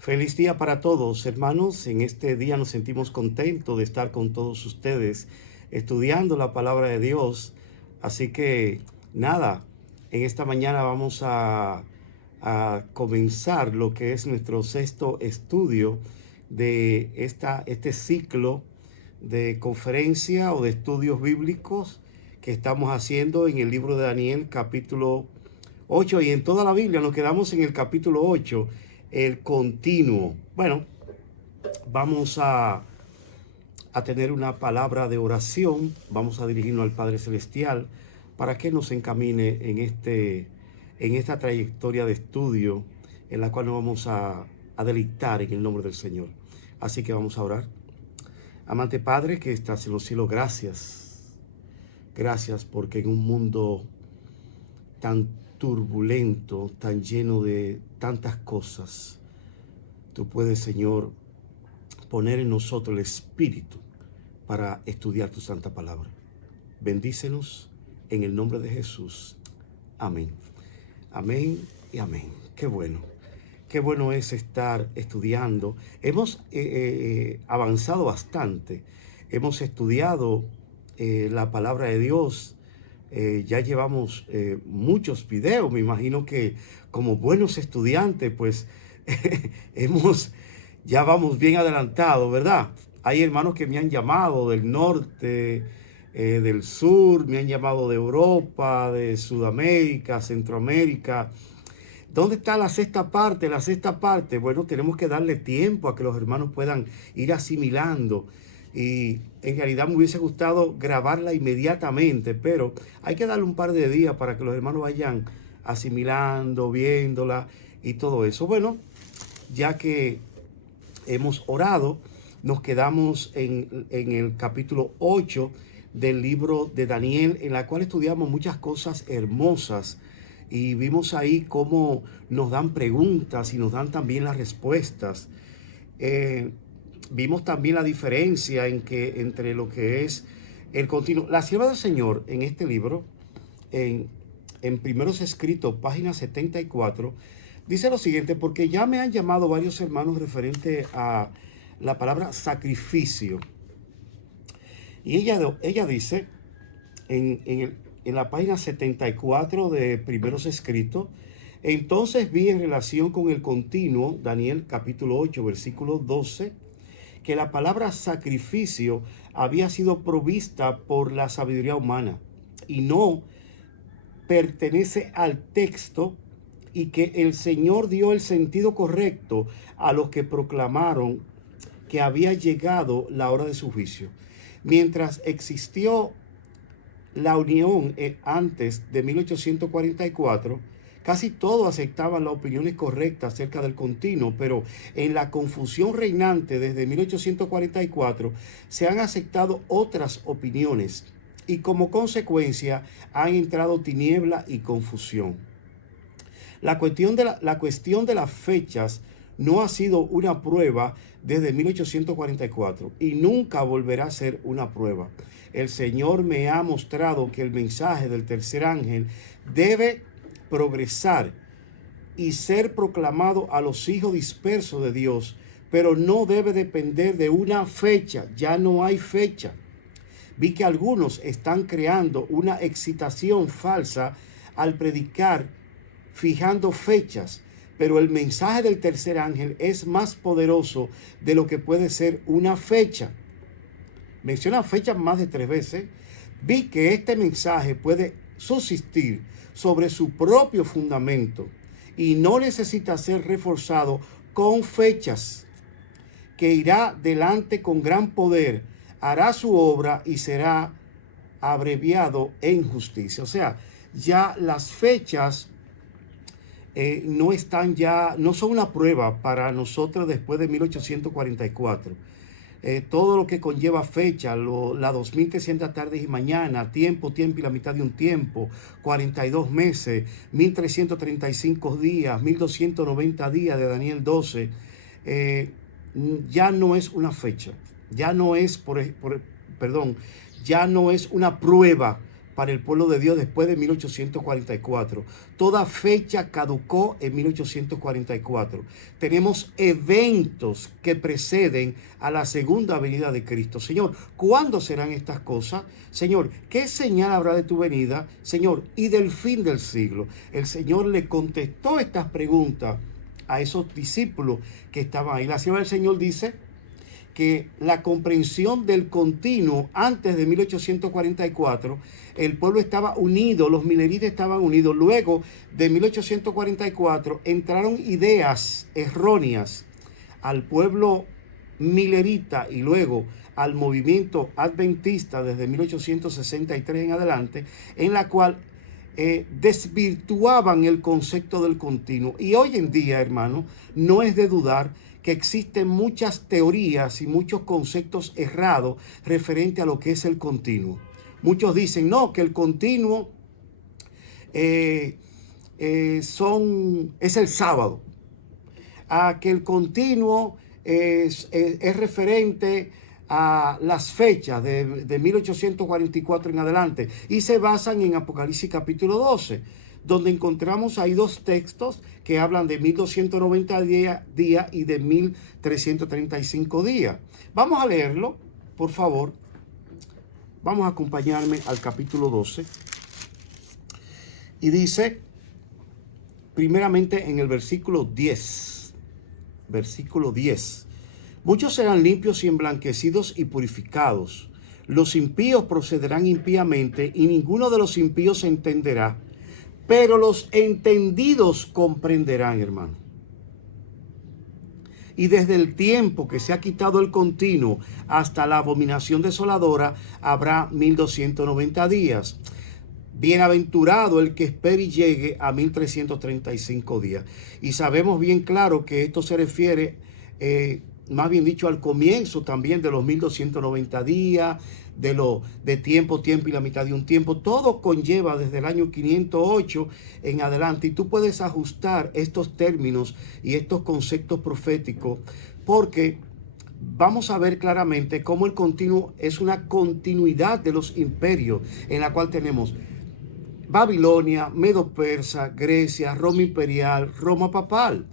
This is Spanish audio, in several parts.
Feliz día para todos, hermanos. En este día nos sentimos contentos de estar con todos ustedes estudiando la palabra de Dios. Así que nada, en esta mañana vamos a comenzar lo que es nuestro sexto estudio de este ciclo de conferencia o de estudios bíblicos que estamos haciendo en el libro de Daniel capítulo 8, y en toda la Biblia nos quedamos en el capítulo 8, el continuo. Bueno, vamos a tener una palabra de oración. Vamos a dirigirnos al Padre Celestial para que nos encamine en esta trayectoria de estudio en la cual nos vamos a deleitar en el nombre del Señor. Así que vamos a orar. Amante Padre que estás en los cielos, gracias. Gracias porque en un mundo tan turbulento, tan lleno de tantas cosas, tú puedes, Señor, poner en nosotros el espíritu para estudiar tu santa palabra. Bendícenos en el nombre de Jesús. Amén. Amén y amén. Qué bueno es estar estudiando. Hemos avanzado bastante. Hemos estudiado la palabra de Dios. Ya llevamos muchos videos. Me imagino que como buenos estudiantes, pues ya vamos bien adelantados, ¿verdad? Hay hermanos que me han llamado del norte, del sur, me han llamado de Europa, de Sudamérica, Centroamérica. ¿Dónde está la sexta parte? La sexta parte, bueno, tenemos que darle tiempo a que los hermanos puedan ir asimilando. Y en realidad me hubiese gustado grabarla inmediatamente, pero hay que darle un par de días para que los hermanos vayan asimilando, viéndola y todo eso. Bueno, ya que hemos orado, nos quedamos en el capítulo 8 del libro de Daniel, en la cual estudiamos muchas cosas hermosas y vimos ahí cómo nos dan preguntas y nos dan también las respuestas. Vimos también la diferencia entre lo que es el continuo. La sierva del Señor en este libro, en Primeros Escritos, página 74, dice lo siguiente: porque ya me han llamado varios hermanos referente a la palabra sacrificio. Y ella dice en la página 74 de Primeros Escritos: entonces vi en relación con el continuo, Daniel capítulo 8, versículo 12, que la palabra sacrificio había sido provista por la sabiduría humana y no pertenece al texto, y que el Señor dio el sentido correcto a los que proclamaron que había llegado la hora de su juicio. Mientras existió la unión antes de 1844, casi todos aceptaban las opiniones correctas acerca del continuo, pero en la confusión reinante desde 1844 se han aceptado otras opiniones y como consecuencia han entrado tiniebla y confusión. La cuestión de las fechas no ha sido una prueba desde 1844 y nunca volverá a ser una prueba. El Señor me ha mostrado que el mensaje del tercer ángel debe progresar y ser proclamado a los hijos dispersos de Dios, pero no debe depender de una fecha. Ya no hay fecha. Vi que algunos están creando una excitación falsa al predicar fijando fechas, pero el mensaje del tercer ángel es más poderoso de lo que puede ser una fecha. Menciona fecha más de 3 veces. Vi que este mensaje puede subsistir sobre su propio fundamento y no necesita ser reforzado con fechas, que irá delante con gran poder, hará su obra y será abreviado en justicia. O sea, ya las fechas no son una prueba para nosotros después de 1844. Todo lo que conlleva fecha, las 2300 tardes y mañana, tiempo y la mitad de un tiempo, 42 meses, 1335 días, 1290 días de Daniel 12, ya no es una fecha, ya no es, ya no es una prueba para el pueblo de Dios después de 1844. Toda fecha caducó en 1844. Tenemos eventos que preceden a la segunda venida de Cristo. Señor, ¿cuándo serán estas cosas? Señor, ¿qué señal habrá de tu venida? Señor, y del fin del siglo. El Señor le contestó estas preguntas a esos discípulos que estaban ahí. La sierva del Señor dice que la comprensión del continuo antes de 1844, el pueblo estaba unido, los mileritas estaban unidos. Luego de 1844 entraron ideas erróneas al pueblo milerita y luego al movimiento adventista desde 1863 en adelante, en la cual desvirtuaban el concepto del continuo. Y hoy en día, hermano, no es de dudar que existen muchas teorías y muchos conceptos errados referente a lo que es el continuo. Muchos dicen, no, que el continuo es el sábado, que el continuo es referente a las fechas de 1844 en adelante, y se basan en Apocalipsis capítulo 12, donde encontramos ahí dos textos que hablan de 1290 días y de 1335 días. Vamos a leerlo, por favor. Vamos a acompañarme al capítulo 12. Y dice, primeramente en el versículo 10. Versículo 10. Muchos serán limpios y emblanquecidos y purificados. Los impíos procederán impíamente y ninguno de los impíos entenderá. Pero los entendidos comprenderán, hermano. Y desde el tiempo que se ha quitado el continuo hasta la abominación desoladora, habrá 1290 días. Bienaventurado el que espere y llegue a 1335 días. Y sabemos bien claro que esto se refiere, más bien dicho, al comienzo también de los 1290 días, de tiempo y la mitad de un tiempo. Todo conlleva desde el año 508 en adelante, y tú puedes ajustar estos términos y estos conceptos proféticos, porque vamos a ver claramente cómo el continuo es una continuidad de los imperios, en la cual tenemos Babilonia, Medo-Persa, Grecia, Roma imperial, Roma papal.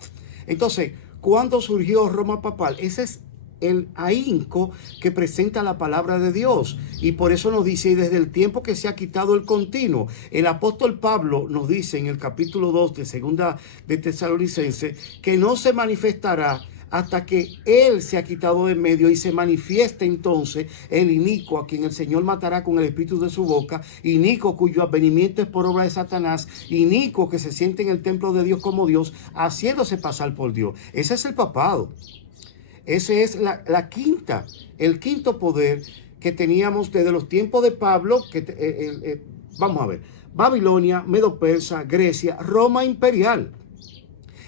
Entonces, ¿cuándo surgió Roma papal? Ese es el ahínco que presenta la palabra de Dios, y por eso nos dice, y desde el tiempo que se ha quitado el continuo. El apóstol Pablo nos dice en el capítulo 2 de segunda de Tesalonicenses que no se manifestará hasta que él se ha quitado de medio, y se manifieste entonces el inicuo, a quien el Señor matará con el espíritu de su boca, inicuo cuyo advenimiento es por obra de Satanás, inicuo que se siente en el templo de Dios como Dios, haciéndose pasar por Dios. Ese es el papado. Ese es el quinto poder que teníamos desde los tiempos de Pablo, vamos a ver, Babilonia, Medo-Persa, Grecia, Roma imperial.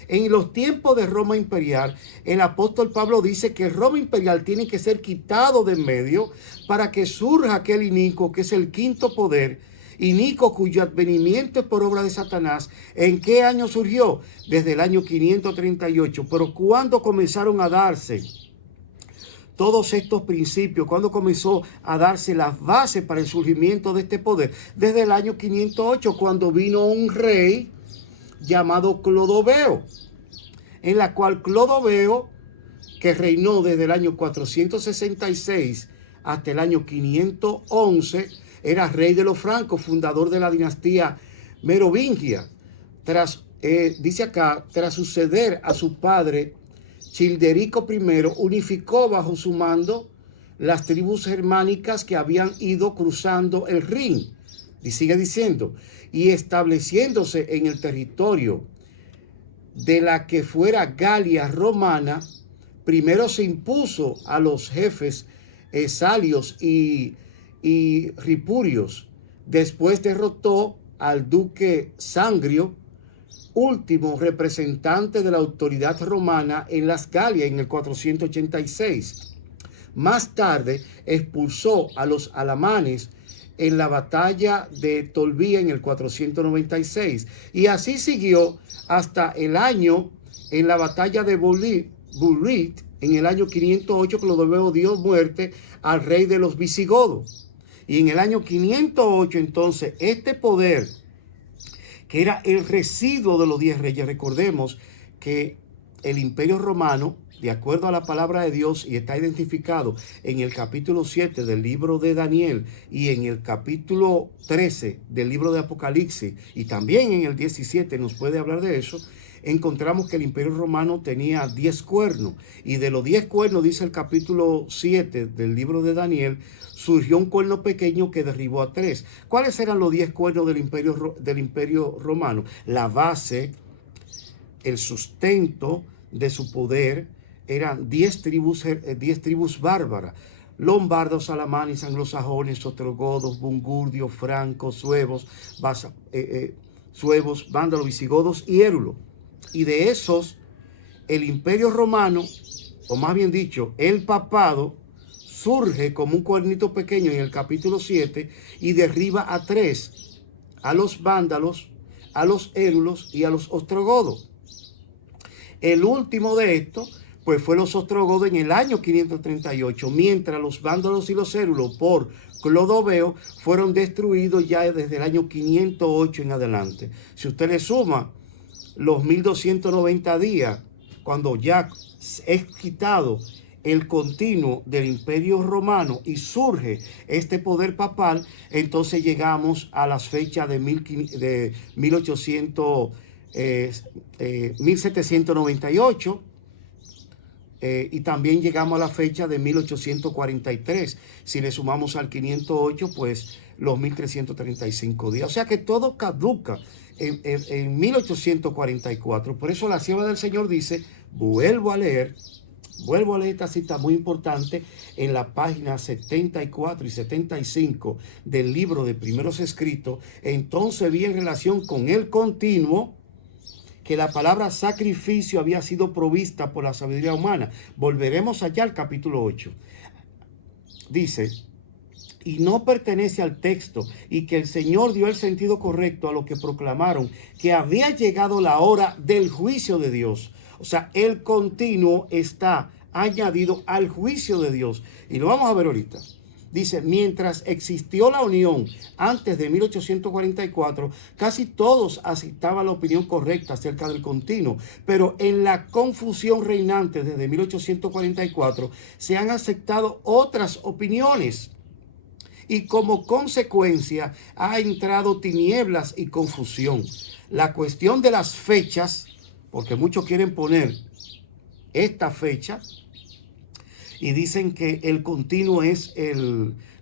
En los tiempos de Roma imperial, el apóstol Pablo dice que Roma imperial tiene que ser quitado de en medio para que surja aquel inicuo, que es el quinto poder, inicuo cuyo advenimiento es por obra de Satanás. ¿En qué año surgió? Desde el año 538. Pero ¿cuándo comenzaron a darse todos estos principios? ¿Cuándo comenzó a darse las bases para el surgimiento de este poder? Desde el año 508, cuando vino un rey llamado Clodoveo, en la cual Clodoveo, que reinó desde el año 466 hasta el año 511, era rey de los francos, fundador de la dinastía merovingia. Dice acá, tras suceder a su padre Childerico I, unificó bajo su mando las tribus germánicas que habían ido cruzando el Rin. Y sigue diciendo, y estableciéndose en el territorio de la que fuera Galia romana, primero se impuso a los jefes salios y ripurios. Después derrotó al duque Sangrio, último representante de la autoridad romana en las Galias, en el 486. Más tarde expulsó a los alamanes en la batalla de Tolbía en el 496, y así siguió hasta el año, en la batalla de Bulit, en el año 508, Clodoveo dio muerte al rey de los visigodos. Y en el año 508, entonces, este poder, que era el residuo de los 10 reyes, recordemos que el Imperio Romano, de acuerdo a la palabra de Dios, y está identificado en el capítulo 7 del libro de Daniel y en el capítulo 13 del libro de Apocalipsis, y también en el 17 nos puede hablar de eso, encontramos que el Imperio Romano tenía 10 cuernos, y de los 10 cuernos, dice el capítulo 7 del libro de Daniel, surgió un cuerno pequeño que derribó a 3. ¿Cuáles eran los 10 cuernos del Imperio Romano? La base, el sustento de su poder, eran 10 tribus bárbaras: lombardos, alamanes, anglosajones, ostrogodos, burgundios, francos, suevos, vándalos, visigodos y érulos. Y de esos, el Imperio Romano, o más bien dicho, el papado, surge como un cuernito pequeño en el capítulo 7 y derriba a 3, a los vándalos, a los érulos y a los ostrogodos. El último de estos, pues fue los ostrogodos en el año 538, mientras los vándalos y los érulos por Clodoveo fueron destruidos ya desde el año 508 en adelante. Si usted le suma los 1290 días, cuando ya es quitado el continuo del Imperio Romano y surge este poder papal, entonces llegamos a las fechas de 1798, y también llegamos a la fecha de 1843. Si le sumamos al 508, pues los 1335 días. O sea que todo caduca en 1844. Por eso la sierva del Señor dice, vuelvo a leer esta cita muy importante en la página 74 y 75 del libro de Primeros Escritos. Entonces vi en relación con el continuo que la palabra sacrificio había sido provista por la sabiduría humana. Volveremos allá al capítulo 8. Dice, y no pertenece al texto, y que el Señor dio el sentido correcto a lo que proclamaron, que había llegado la hora del juicio de Dios. O sea, el continuo está añadido al juicio de Dios. Y lo vamos a ver ahorita. Dice, mientras existió la unión antes de 1844, casi todos aceptaban la opinión correcta acerca del continuo, pero en la confusión reinante desde 1844 se han aceptado otras opiniones y como consecuencia ha entrado tinieblas y confusión. La cuestión de las fechas, porque muchos quieren poner esta fecha, y dicen que el continuo es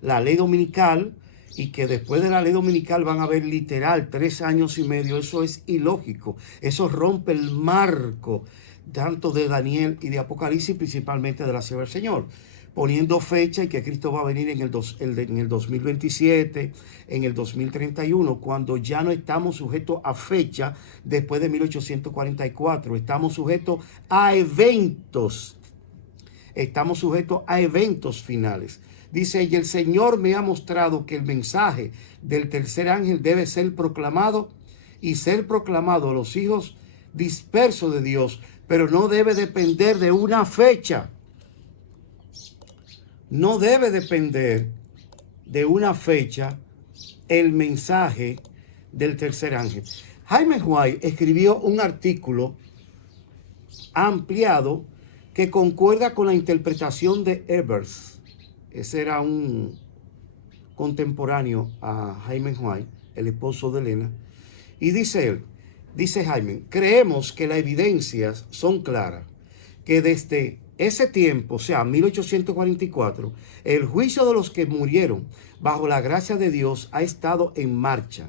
la ley dominical y que después de la ley dominical van a haber literal 3 años y medio. Eso es ilógico. Eso rompe el marco tanto de Daniel y de Apocalipsis, principalmente de la sierva del Señor, poniendo fecha y que Cristo va a venir en el 2027, en el 2031, cuando ya no estamos sujetos a fecha después de 1844. Estamos sujetos a eventos. Estamos sujetos a eventos finales. Dice, y el Señor me ha mostrado que el mensaje del tercer ángel debe ser proclamado y ser proclamado a los hijos dispersos de Dios, pero no debe depender de una fecha. No debe depender de una fecha el mensaje del tercer ángel. Jaime White escribió un artículo ampliado que concuerda con la interpretación de Ebers. Ese era un contemporáneo a Jaime White, el esposo de Elena. Y dice Jaime, creemos que las evidencias son claras, que desde ese tiempo, o sea, 1844, el juicio de los que murieron bajo la gracia de Dios ha estado en marcha.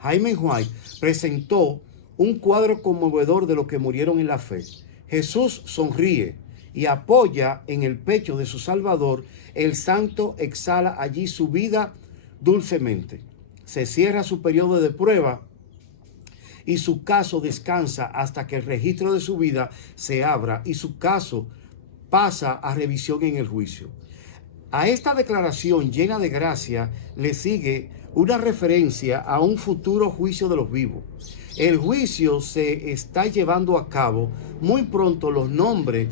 Jaime White presentó un cuadro conmovedor de los que murieron en la fe. Jesús sonríe y apoya en el pecho de su Salvador. El santo exhala allí su vida dulcemente. Se cierra su periodo de prueba y su caso descansa hasta que el registro de su vida se abra y su caso pasa a revisión en el juicio. A esta declaración llena de gracia le sigue una referencia a un futuro juicio de los vivos. El juicio se está llevando a cabo. Muy pronto los nombres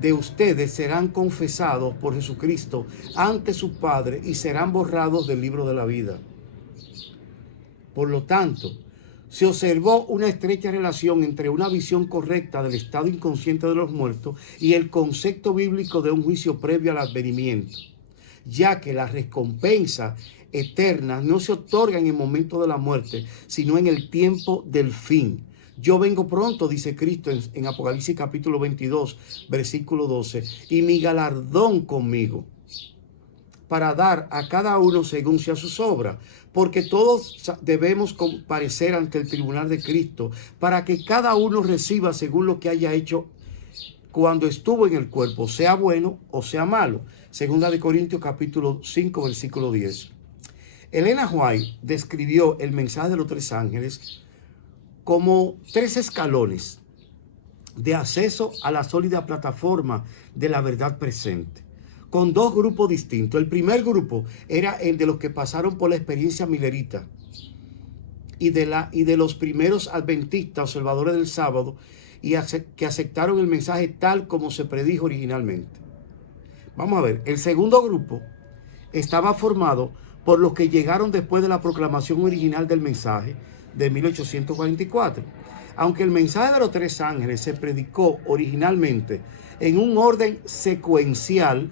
de ustedes serán confesados por Jesucristo ante su Padre y serán borrados del libro de la vida. Por lo tanto, se observó una estrecha relación entre una visión correcta del estado inconsciente de los muertos y el concepto bíblico de un juicio previo al advenimiento, ya que la recompensa eterna no se otorga en el momento de la muerte, sino en el tiempo del fin. Yo vengo pronto, dice Cristo en Apocalipsis capítulo 22, versículo 12, y mi galardón conmigo, para dar a cada uno según sea sus obras, porque todos debemos comparecer ante el tribunal de Cristo, para que cada uno reciba según lo que haya hecho cuando estuvo en el cuerpo, sea bueno o sea malo. Segunda de Corintios capítulo 5, versículo 10. Elena White describió el mensaje de los tres ángeles como tres escalones de acceso a la sólida plataforma de la verdad presente, con dos grupos distintos. El primer grupo era el de los que pasaron por la experiencia milerita y de los primeros adventistas, observadores del sábado, y que aceptaron el mensaje tal como se predijo originalmente. Vamos a ver, el segundo grupo estaba formado por los que llegaron después de la proclamación original del mensaje de 1844. Aunque el mensaje de los tres ángeles se predicó originalmente en un orden secuencial,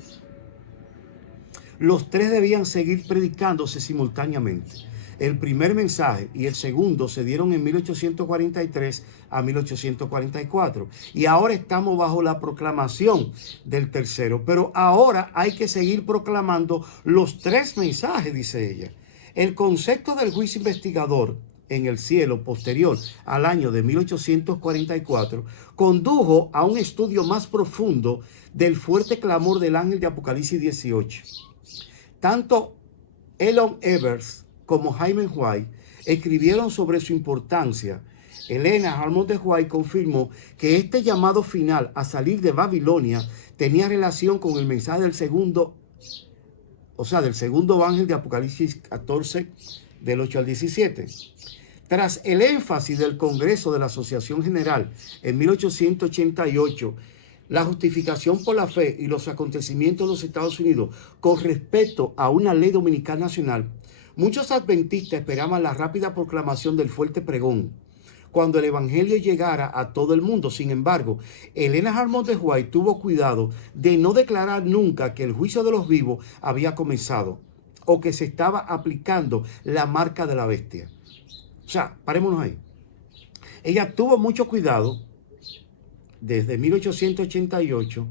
los tres debían seguir predicándose simultáneamente. El primer mensaje y el segundo se dieron en 1843 a 1844. Y ahora estamos bajo la proclamación del tercero. Pero ahora hay que seguir proclamando los tres mensajes, dice ella. El concepto del juicio investigador en el cielo posterior al año de 1844 condujo a un estudio más profundo del fuerte clamor del ángel de Apocalipsis 18. Tanto Elon Evers como Jaime White escribieron sobre su importancia. Elena Harmon de White confirmó que este llamado final a salir de Babilonia tenía relación con el mensaje del segundo ángel de Apocalipsis 14, del 8 al 17. Tras el énfasis del Congreso de la Asociación General en 1888, la justificación por la fe y los acontecimientos de los Estados Unidos con respecto a una ley dominical nacional, muchos adventistas esperaban la rápida proclamación del fuerte pregón cuando el evangelio llegara a todo el mundo. Sin embargo, Elena Harmon de White tuvo cuidado de no declarar nunca que el juicio de los vivos había comenzado o que se estaba aplicando la marca de la bestia. O sea, parémonos ahí. Ella tuvo mucho cuidado desde 1888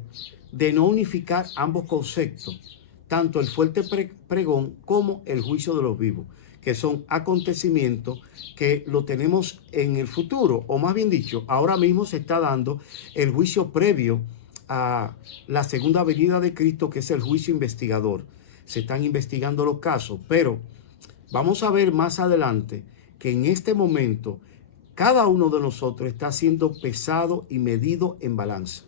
de no unificar ambos conceptos, tanto el fuerte pregón como el juicio de los vivos, que son acontecimientos que lo tenemos en el futuro, o más bien dicho, ahora mismo se está dando el juicio previo a la segunda venida de Cristo, que es el juicio investigador. Se están investigando los casos, pero vamos a ver más adelante que en este momento cada uno de nosotros está siendo pesado y medido en balanza.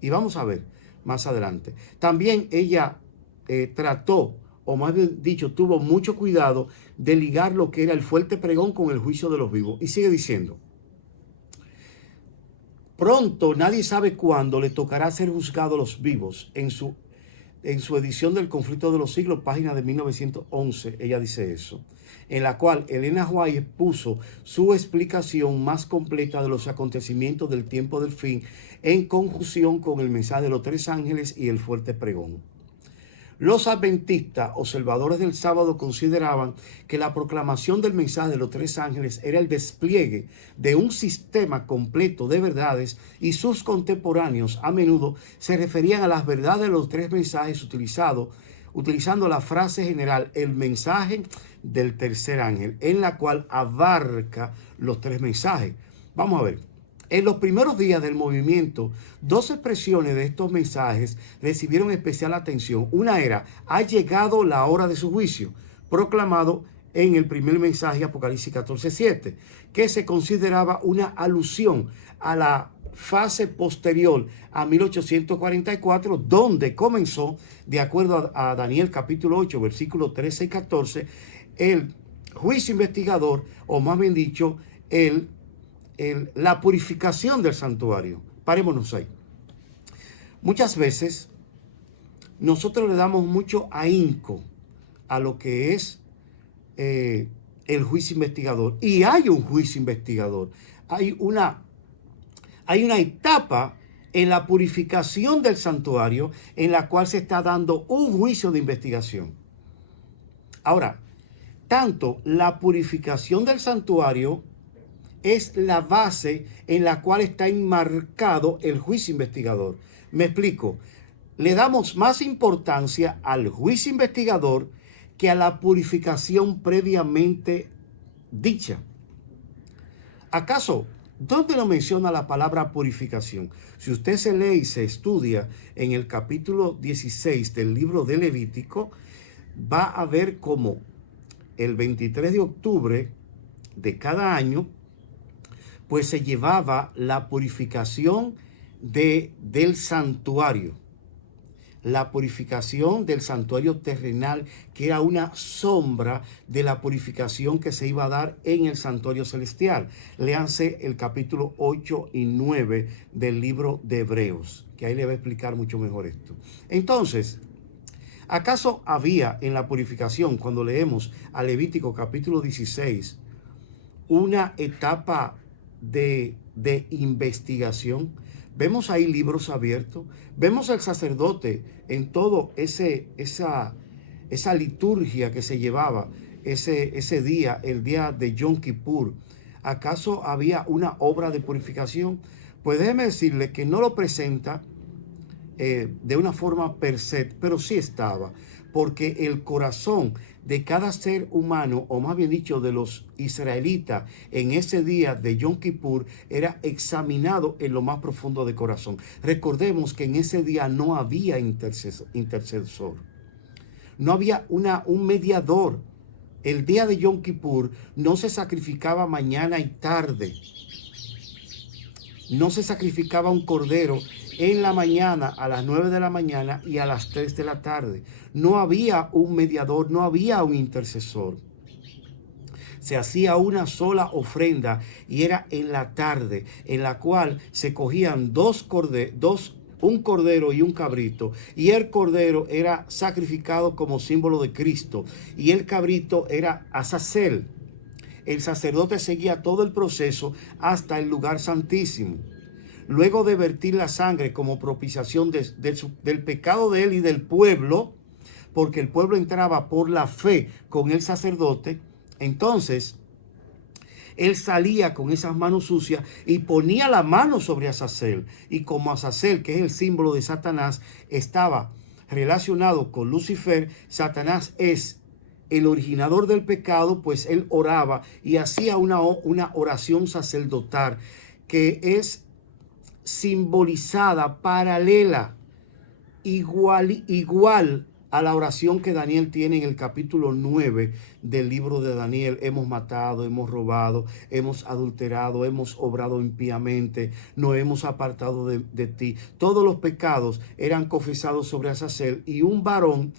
Y vamos a ver más adelante. También ella trató, o más bien dicho, tuvo mucho cuidado de ligar lo que era el fuerte pregón con el juicio de los vivos. Y sigue diciendo: pronto, nadie sabe cuándo, le tocará ser juzgado a los vivos. En su edición del Conflicto de los Siglos, página de 1911, ella dice eso, en la cual Elena White puso su explicación más completa de los acontecimientos del tiempo del fin en conjunción con el mensaje de los tres ángeles y el fuerte pregón. Los adventistas, observadores del sábado, consideraban que la proclamación del mensaje de los tres ángeles era el despliegue de un sistema completo de verdades, y sus contemporáneos a menudo se referían a las verdades de los tres mensajes utilizando la frase general, el mensaje del tercer ángel, en la cual abarca los tres mensajes. Vamos a ver. En los primeros días del movimiento, dos expresiones de estos mensajes recibieron especial atención. Una era: ha llegado la hora de su juicio, proclamado en el primer mensaje, Apocalipsis 14:7, que se consideraba una alusión a la fase posterior a 1844, donde comenzó, de acuerdo a Daniel capítulo 8, versículos 13 y 14, el juicio investigador, o más bien dicho, la purificación del santuario. Parémonos ahí. Muchas veces nosotros le damos mucho ahínco a lo que es el juicio investigador. Y hay un juicio investigador. Hay una etapa en la purificación del santuario en la cual se está dando un juicio de investigación. Ahora, tanto la purificación del santuario es la base en la cual está enmarcado el juicio investigador. Me explico. Le damos más importancia al juicio investigador que a la purificación previamente dicha. ¿Acaso dónde lo menciona la palabra purificación? Si usted se lee y se estudia en el capítulo 16 del libro de Levítico, va a ver cómo el 23 de octubre de cada año, pues se llevaba la purificación del santuario. La purificación del santuario terrenal, que era una sombra de la purificación que se iba a dar en el santuario celestial. Léanse el capítulo 8 y 9 del libro de Hebreos, que ahí le va a explicar mucho mejor esto. Entonces, ¿acaso había en la purificación, cuando leemos a Levítico capítulo 16, una etapa de investigación? Vemos ahí libros abiertos, vemos al sacerdote en todo esa liturgia que se llevaba ese día, el día de Yom Kippur. ¿Acaso había una obra de purificación? Pues déjeme decirle que no lo presenta de una forma per se, pero sí estaba, porque el corazón de cada ser humano, o más bien dicho, de los israelitas, en ese día de Yom Kippur, era examinado en lo más profundo de corazón. Recordemos que en ese día no había intercesor. No había un mediador. El día de Yom Kippur no se sacrificaba mañana y tarde. No se sacrificaba un cordero en la mañana, a las 9 de la mañana y a las 3 de la tarde. No había un mediador, no había un intercesor. Se hacía una sola ofrenda y era en la tarde, en la cual se cogían un cordero y un cabrito, y el cordero era sacrificado como símbolo de Cristo y el cabrito era Azazel. El sacerdote seguía todo el proceso hasta el lugar santísimo. Luego de vertir la sangre como propiciación del pecado de él y del pueblo, porque el pueblo entraba por la fe con el sacerdote, entonces él salía con esas manos sucias y ponía la mano sobre Azazel. Y como Azazel, que es el símbolo de Satanás, estaba relacionado con Lucifer, Satanás es el originador del pecado, pues él oraba y hacía una oración sacerdotal que es simbolizada, paralela, igual a la oración que Daniel tiene en el capítulo 9 del libro de Daniel. Hemos matado, hemos robado, hemos adulterado, hemos obrado impíamente, nos hemos apartado de ti. Todos los pecados eran confesados sobre Azazel, y un varón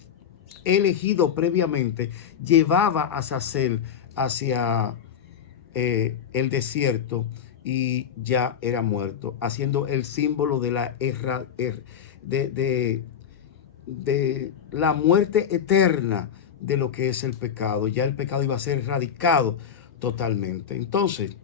elegido previamente llevaba a Azazel hacia el desierto, y ya era muerto, haciendo el símbolo de la muerte eterna de lo que es el pecado. Ya el pecado iba a ser erradicado totalmente. Entonces,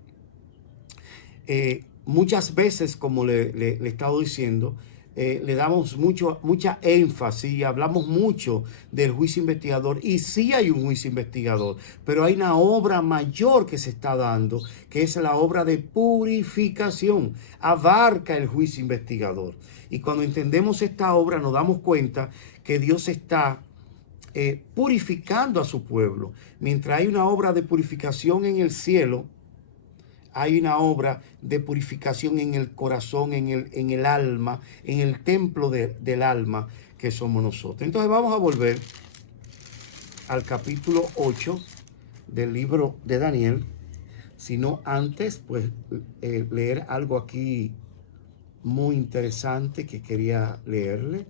muchas veces, como le he estado diciendo, le damos mucha énfasis y hablamos mucho del juicio investigador, y sí hay un juicio investigador, pero hay una obra mayor que se está dando, que es la obra de purificación. Abarca el juicio investigador, y cuando entendemos esta obra nos damos cuenta que Dios está purificando a su pueblo. Mientras hay una obra de purificación en el cielo, hay una obra de purificación en el corazón, en el alma, en el templo del alma que somos nosotros. Entonces vamos a volver al capítulo 8 del libro de Daniel, sino antes, pues, leer algo aquí muy interesante que quería leerle.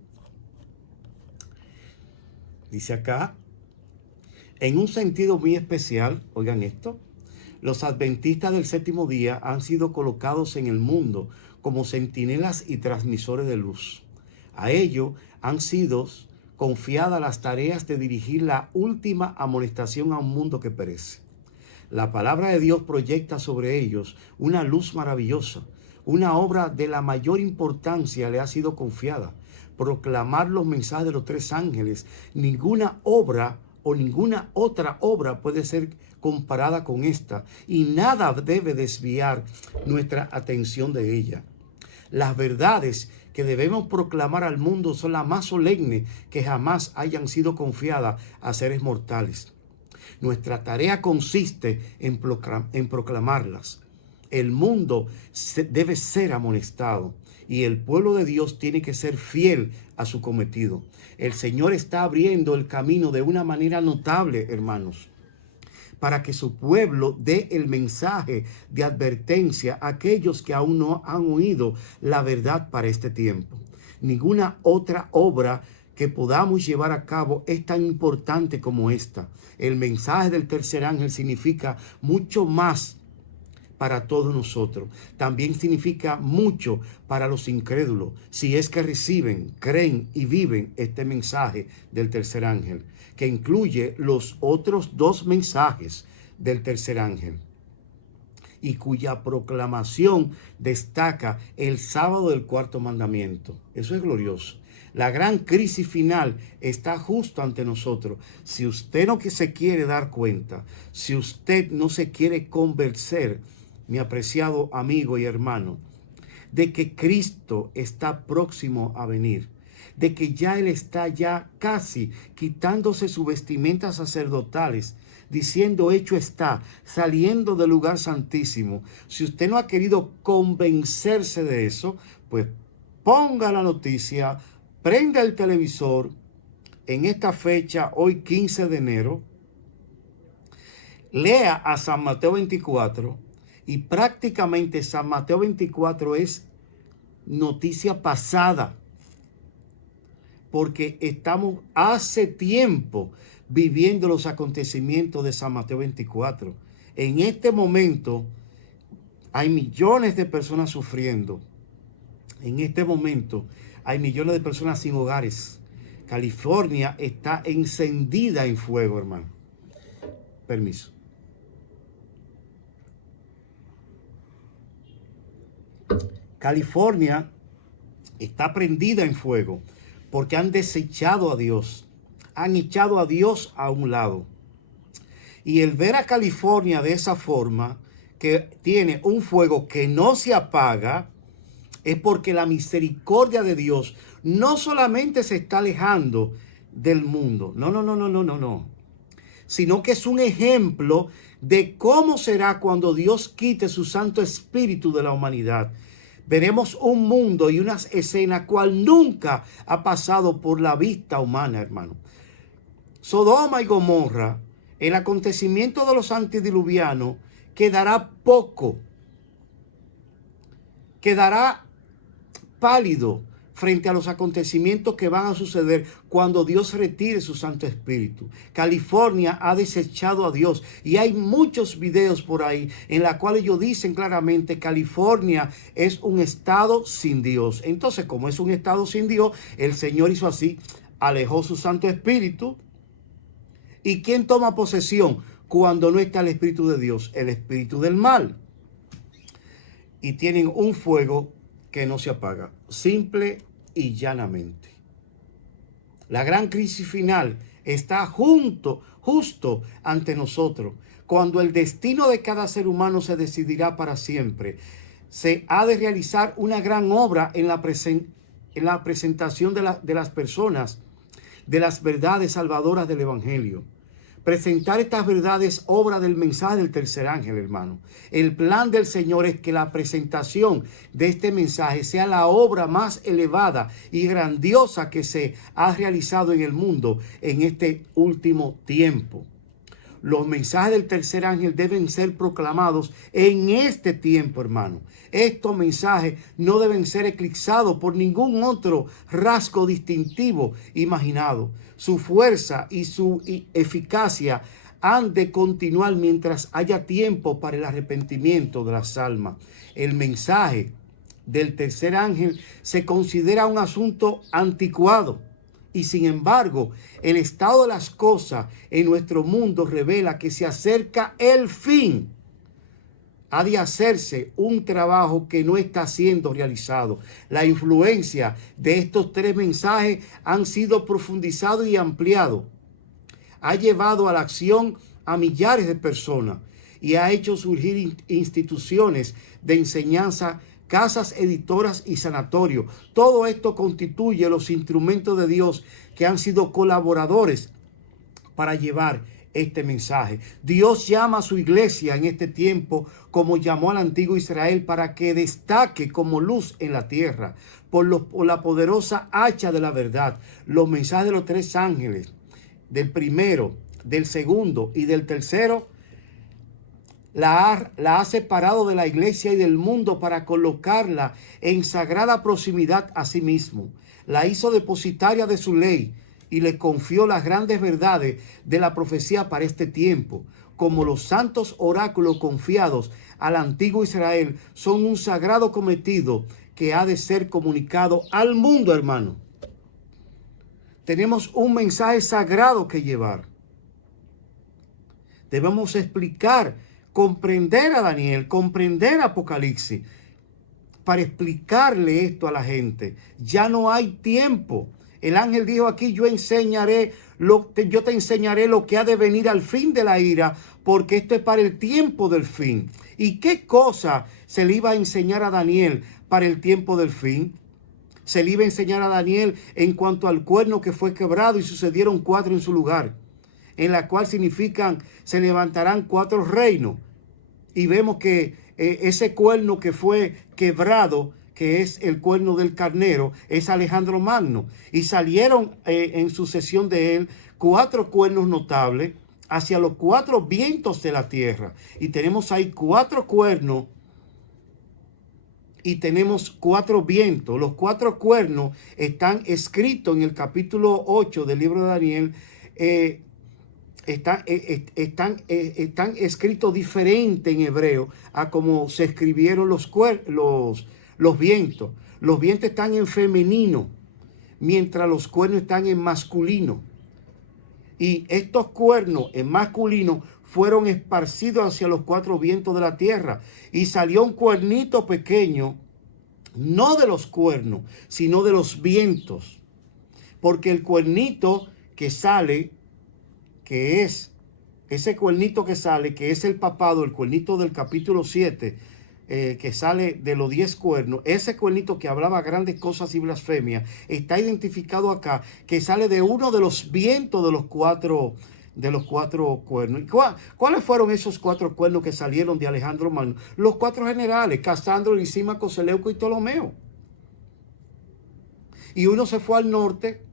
Dice acá, en un sentido muy especial, oigan esto, los adventistas del séptimo día han sido colocados en el mundo como centinelas y transmisores de luz. A ellos han sido confiadas las tareas de dirigir la última amonestación a un mundo que perece. La palabra de Dios proyecta sobre ellos una luz maravillosa. Una obra de la mayor importancia le ha sido confiada: proclamar los mensajes de los tres ángeles. Ninguna obra o ninguna otra obra puede ser comparada con esta, y nada debe desviar nuestra atención de ella. Las verdades que debemos proclamar al mundo son las más solemnes que jamás hayan sido confiadas a seres mortales. Nuestra tarea consiste en proclamarlas. El mundo debe ser amonestado y el pueblo de Dios tiene que ser fiel a su cometido. El Señor está abriendo el camino de una manera notable, hermanos, para que su pueblo dé el mensaje de advertencia a aquellos que aún no han oído la verdad para este tiempo. Ninguna otra obra que podamos llevar a cabo es tan importante como esta. El mensaje del tercer ángel significa mucho más para todos nosotros. También significa mucho para los incrédulos, si es que reciben, creen y viven este mensaje del tercer ángel, que incluye los otros dos mensajes del tercer ángel y cuya proclamación destaca el sábado del cuarto mandamiento. Eso es glorioso. La gran crisis final está justo ante nosotros. Si usted no se quiere dar cuenta, si usted no se quiere convencer, mi apreciado amigo y hermano, de que Cristo está próximo a venir, de que ya Él está ya casi quitándose sus vestimentas sacerdotales, diciendo hecho está, saliendo del lugar santísimo. Si usted no ha querido convencerse de eso, pues ponga la noticia, prenda el televisor en esta fecha, hoy 15 de enero, lea a San Mateo 24, y prácticamente San Mateo 24 es noticia pasada, porque estamos hace tiempo viviendo los acontecimientos de San Mateo 24. En este momento hay millones de personas sufriendo. En este momento hay millones de personas sin hogares. California está encendida en fuego, hermano. Permiso. California está prendida en fuego porque han desechado a Dios, han echado a Dios a un lado. Y el ver a California de esa forma, que tiene un fuego que no se apaga, es porque la misericordia de Dios no solamente se está alejando del mundo, no, sino que es un ejemplo de cómo será cuando Dios quite su Santo Espíritu de la humanidad. Veremos un mundo y unas escenas cual nunca ha pasado por la vista humana, hermano. Sodoma y Gomorra, el acontecimiento de los antediluvianos, quedará poco, quedará pálido frente a los acontecimientos que van a suceder cuando Dios retire su Santo Espíritu. California ha desechado a Dios y hay muchos videos por ahí en los cuales ellos dicen claramente California es un estado sin Dios. Entonces, como es un estado sin Dios, el Señor hizo así, alejó su Santo Espíritu. ¿Y quién toma posesión cuando no está el Espíritu de Dios? El espíritu del mal. Y tienen un fuego que no se apaga, simple y llanamente. La gran crisis final está justo ante nosotros, cuando el destino de cada ser humano se decidirá para siempre. Se ha de realizar una gran obra en la presentación de las personas, de las verdades salvadoras del Evangelio. Presentar estas verdades, obra del mensaje del tercer ángel, hermano. El plan del Señor es que la presentación de este mensaje sea la obra más elevada y grandiosa que se ha realizado en el mundo en este último tiempo. Los mensajes del tercer ángel deben ser proclamados en este tiempo, hermano. Estos mensajes no deben ser eclipsados por ningún otro rasgo distintivo imaginado. Su fuerza y su eficacia han de continuar mientras haya tiempo para el arrepentimiento de las almas. El mensaje del tercer ángel se considera un asunto anticuado. Y sin embargo, el estado de las cosas en nuestro mundo revela que se acerca el fin. Ha de hacerse un trabajo que no está siendo realizado. La influencia de estos tres mensajes han sido profundizado y ampliado. Ha llevado a la acción a millares de personas y ha hecho surgir instituciones de enseñanza, casas editoras y sanatorios. Todo esto constituye los instrumentos de Dios que han sido colaboradores para llevar este mensaje. Dios llama a su iglesia en este tiempo como llamó al antiguo Israel para que destaque como luz en la tierra por la poderosa hacha de la verdad. Los mensajes de los tres ángeles, del primero, del segundo y del tercero, la ha separado de la iglesia y del mundo para colocarla en sagrada proximidad a sí mismo. La hizo depositaria de su ley y le confió las grandes verdades de la profecía para este tiempo. Como los santos oráculos confiados al antiguo Israel son un sagrado cometido que ha de ser comunicado al mundo, hermano. Tenemos un mensaje sagrado que llevar. Debemos explicar, comprender a Daniel, comprender Apocalipsis, para explicarle esto a la gente. Ya no hay tiempo. El ángel dijo aquí, yo te enseñaré lo que ha de venir al fin de la ira, porque esto es para el tiempo del fin. ¿Y qué cosa se le iba a enseñar a Daniel para el tiempo del fin? Se le iba a enseñar a Daniel en cuanto al cuerno que fue quebrado y sucedieron 4 en su lugar, en la cual significan se levantarán 4 reinos. Y vemos que ese cuerno que fue quebrado, que es el cuerno del carnero, es Alejandro Magno. Y salieron en sucesión de él 4 cuernos notables hacia los 4 vientos de la tierra. Y tenemos ahí 4 cuernos y tenemos 4 vientos. Los 4 cuernos están escritos en el capítulo 8 del libro de Daniel. Están escritos diferente en hebreo a como se escribieron los vientos. Los vientos están en femenino, mientras los cuernos están en masculino. Y estos cuernos en masculino fueron esparcidos hacia los 4 vientos de la tierra. Y salió un cuernito pequeño, no de los cuernos, sino de los vientos. Porque el cuernito que sale, que es ese cuernito que sale, que es el papado, el cuernito del capítulo 7, que sale de los 10 cuernos, ese cuernito que hablaba grandes cosas y blasfemias, está identificado acá, que sale de uno de los vientos de los cuatro cuernos. ¿Y cuáles fueron esos 4 cuernos que salieron de Alejandro Magno? Los 4 generales, Casandro, Lisímaco, Seleuco y Ptolomeo. Y uno se fue al norte,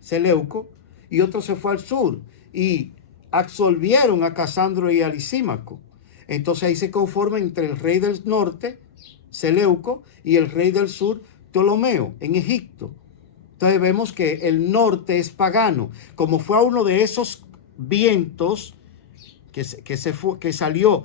Seleuco, y otro se fue al sur, y absolvieron a Casandro y a Lisímaco. Entonces ahí se conforma entre el rey del norte, Seleuco, y el rey del sur, Ptolomeo, en Egipto. Entonces vemos que el norte es pagano. Como fue a uno de esos vientos que salió,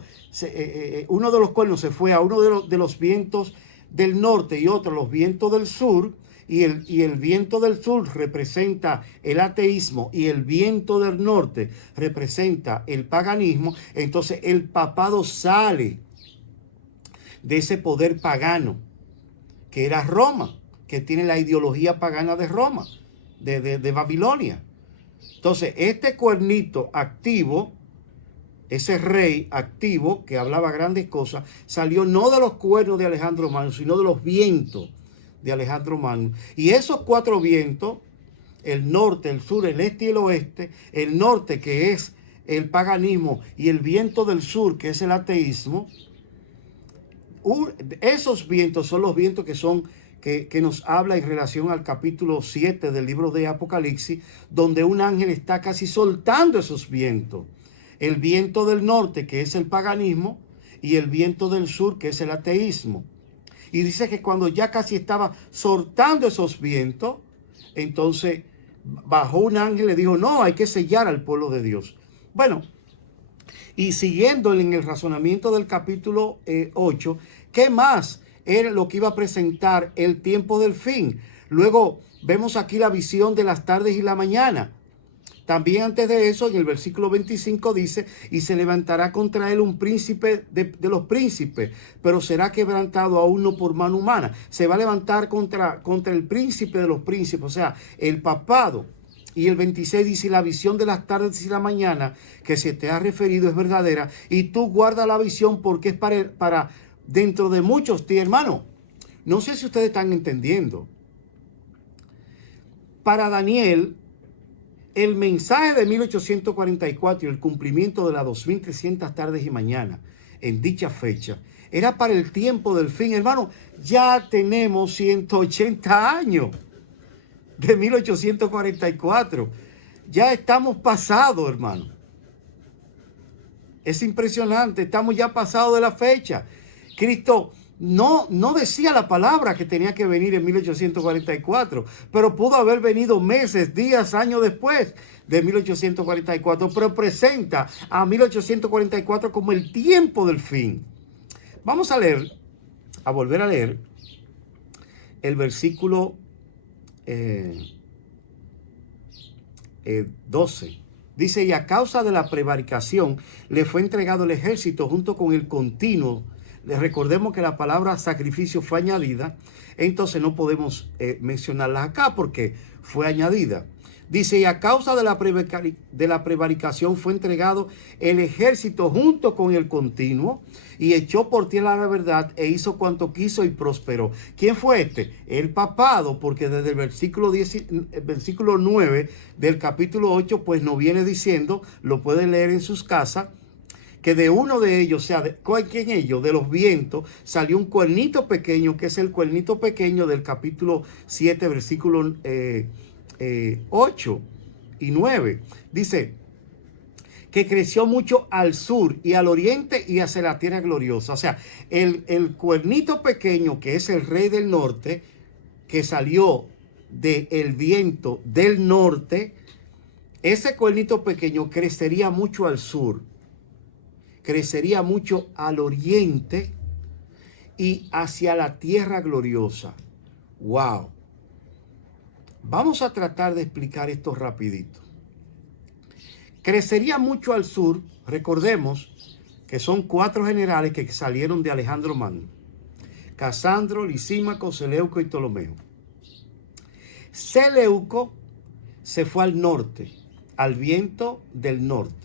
uno de los cuernos se fue a uno de los vientos del norte y otro los vientos del sur, y el viento del sur representa el ateísmo y el viento del norte representa el paganismo. Entonces el papado sale de ese poder pagano que era Roma, que tiene la ideología pagana de Roma, de Babilonia. Entonces este cuernito activo, ese rey activo que hablaba grandes cosas, salió no de los cuernos de Alejandro Magno, sino de los vientos de Alejandro Magno. Y esos 4 vientos, el norte, el sur, el este y el oeste, el norte que es el paganismo y el viento del sur que es el ateísmo, esos vientos son los vientos que nos habla en relación al capítulo 7 del libro de Apocalipsis, donde un ángel está casi soltando esos vientos. El viento del norte que es el paganismo y el viento del sur que es el ateísmo. Y dice que cuando ya casi estaba soltando esos vientos, entonces bajó un ángel y le dijo, no, hay que sellar al pueblo de Dios. Bueno, y siguiendo en el razonamiento del capítulo 8, ¿qué más era lo que iba a presentar el tiempo del fin. Luego vemos aquí la visión de las tardes y la mañana. También antes de eso, en el versículo 25 dice, y se levantará contra él un príncipe de los príncipes, pero será quebrantado aún no por mano humana. Se va a levantar contra el príncipe de los príncipes, o sea, el papado. Y el 26 dice, la visión de las tardes y la mañana que se te ha referido es verdadera, y tú guarda la visión porque es para dentro de muchos días, hermano. No sé si ustedes están entendiendo. Para Daniel, el mensaje de 1844 y el cumplimiento de las 2300 tardes y mañanas en dicha fecha era para el tiempo del fin. Hermano, ya tenemos 180 años de 1844. Ya estamos pasados, hermano. Es impresionante, estamos ya pasados de la fecha. Cristo no decía la palabra que tenía que venir en 1844, pero pudo haber venido meses, días, años después de 1844, pero presenta a 1844 como el tiempo del fin. Vamos a leer, a volver a leer el versículo 12. Dice, y a causa de la prevaricación le fue entregado el ejército junto con el continuo. Recordemos que la palabra sacrificio fue añadida, entonces no podemos mencionarla acá porque fue añadida. Dice, y a causa de la prevaricación fue entregado el ejército junto con el continuo y echó por tierra la verdad e hizo cuanto quiso y prosperó. ¿Quién fue este? El papado, porque desde el versículo 9 del capítulo 8, pues nos viene diciendo, lo pueden leer en sus casas, que de uno de ellos, o sea, ¿quién ellos? De los vientos, salió un cuernito pequeño, que es el cuernito pequeño del capítulo 7, versículo 8 y 9. Dice que creció mucho al sur y al oriente y hacia la tierra gloriosa. O sea, el cuernito pequeño, que es el rey del norte, que salió del viento del norte, ese cuernito pequeño crecería mucho al sur, crecería mucho al oriente y hacia la tierra gloriosa. ¡Wow! Vamos a tratar de explicar esto rapidito. Crecería mucho al sur. Recordemos que son 4 generales que salieron de Alejandro Magno: Casandro, Lisímaco, Seleuco y Ptolomeo. Seleuco se fue al norte, al viento del norte.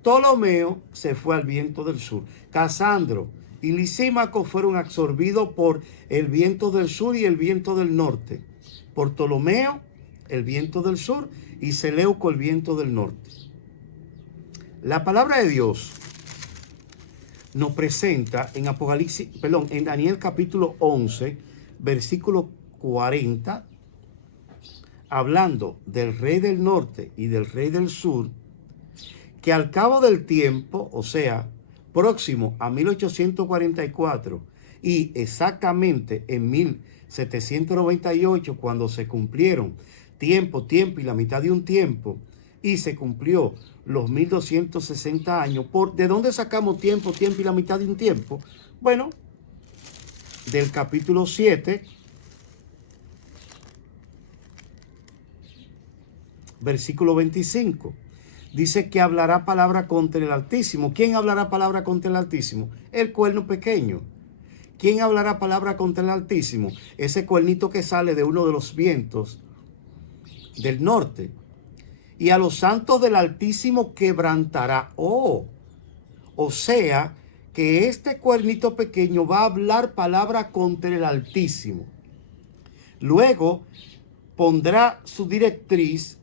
Ptolomeo se fue al viento del sur. Casandro y Lisímaco fueron absorbidos por el viento del sur y el viento del norte. Por Ptolomeo, el viento del sur, y Seleuco, el viento del norte. La palabra de Dios nos presenta en en Daniel capítulo 11, versículo 40, hablando del rey del norte y del rey del sur, que al cabo del tiempo, o sea, próximo a 1844 y exactamente en 1798, cuando se cumplieron tiempo y la mitad de un tiempo, y se cumplió los 1260 años. ¿De dónde sacamos tiempo y la mitad de un tiempo? Bueno, del capítulo 7, versículo 25. Dice que hablará palabra contra el Altísimo. ¿Quién hablará palabra contra el Altísimo? El cuerno pequeño. ¿Quién hablará palabra contra el Altísimo? Ese cuernito que sale de uno de los vientos del norte. Y a los santos del Altísimo quebrantará. O sea, que este cuernito pequeño va a hablar palabra contra el Altísimo. Luego pondrá su directriz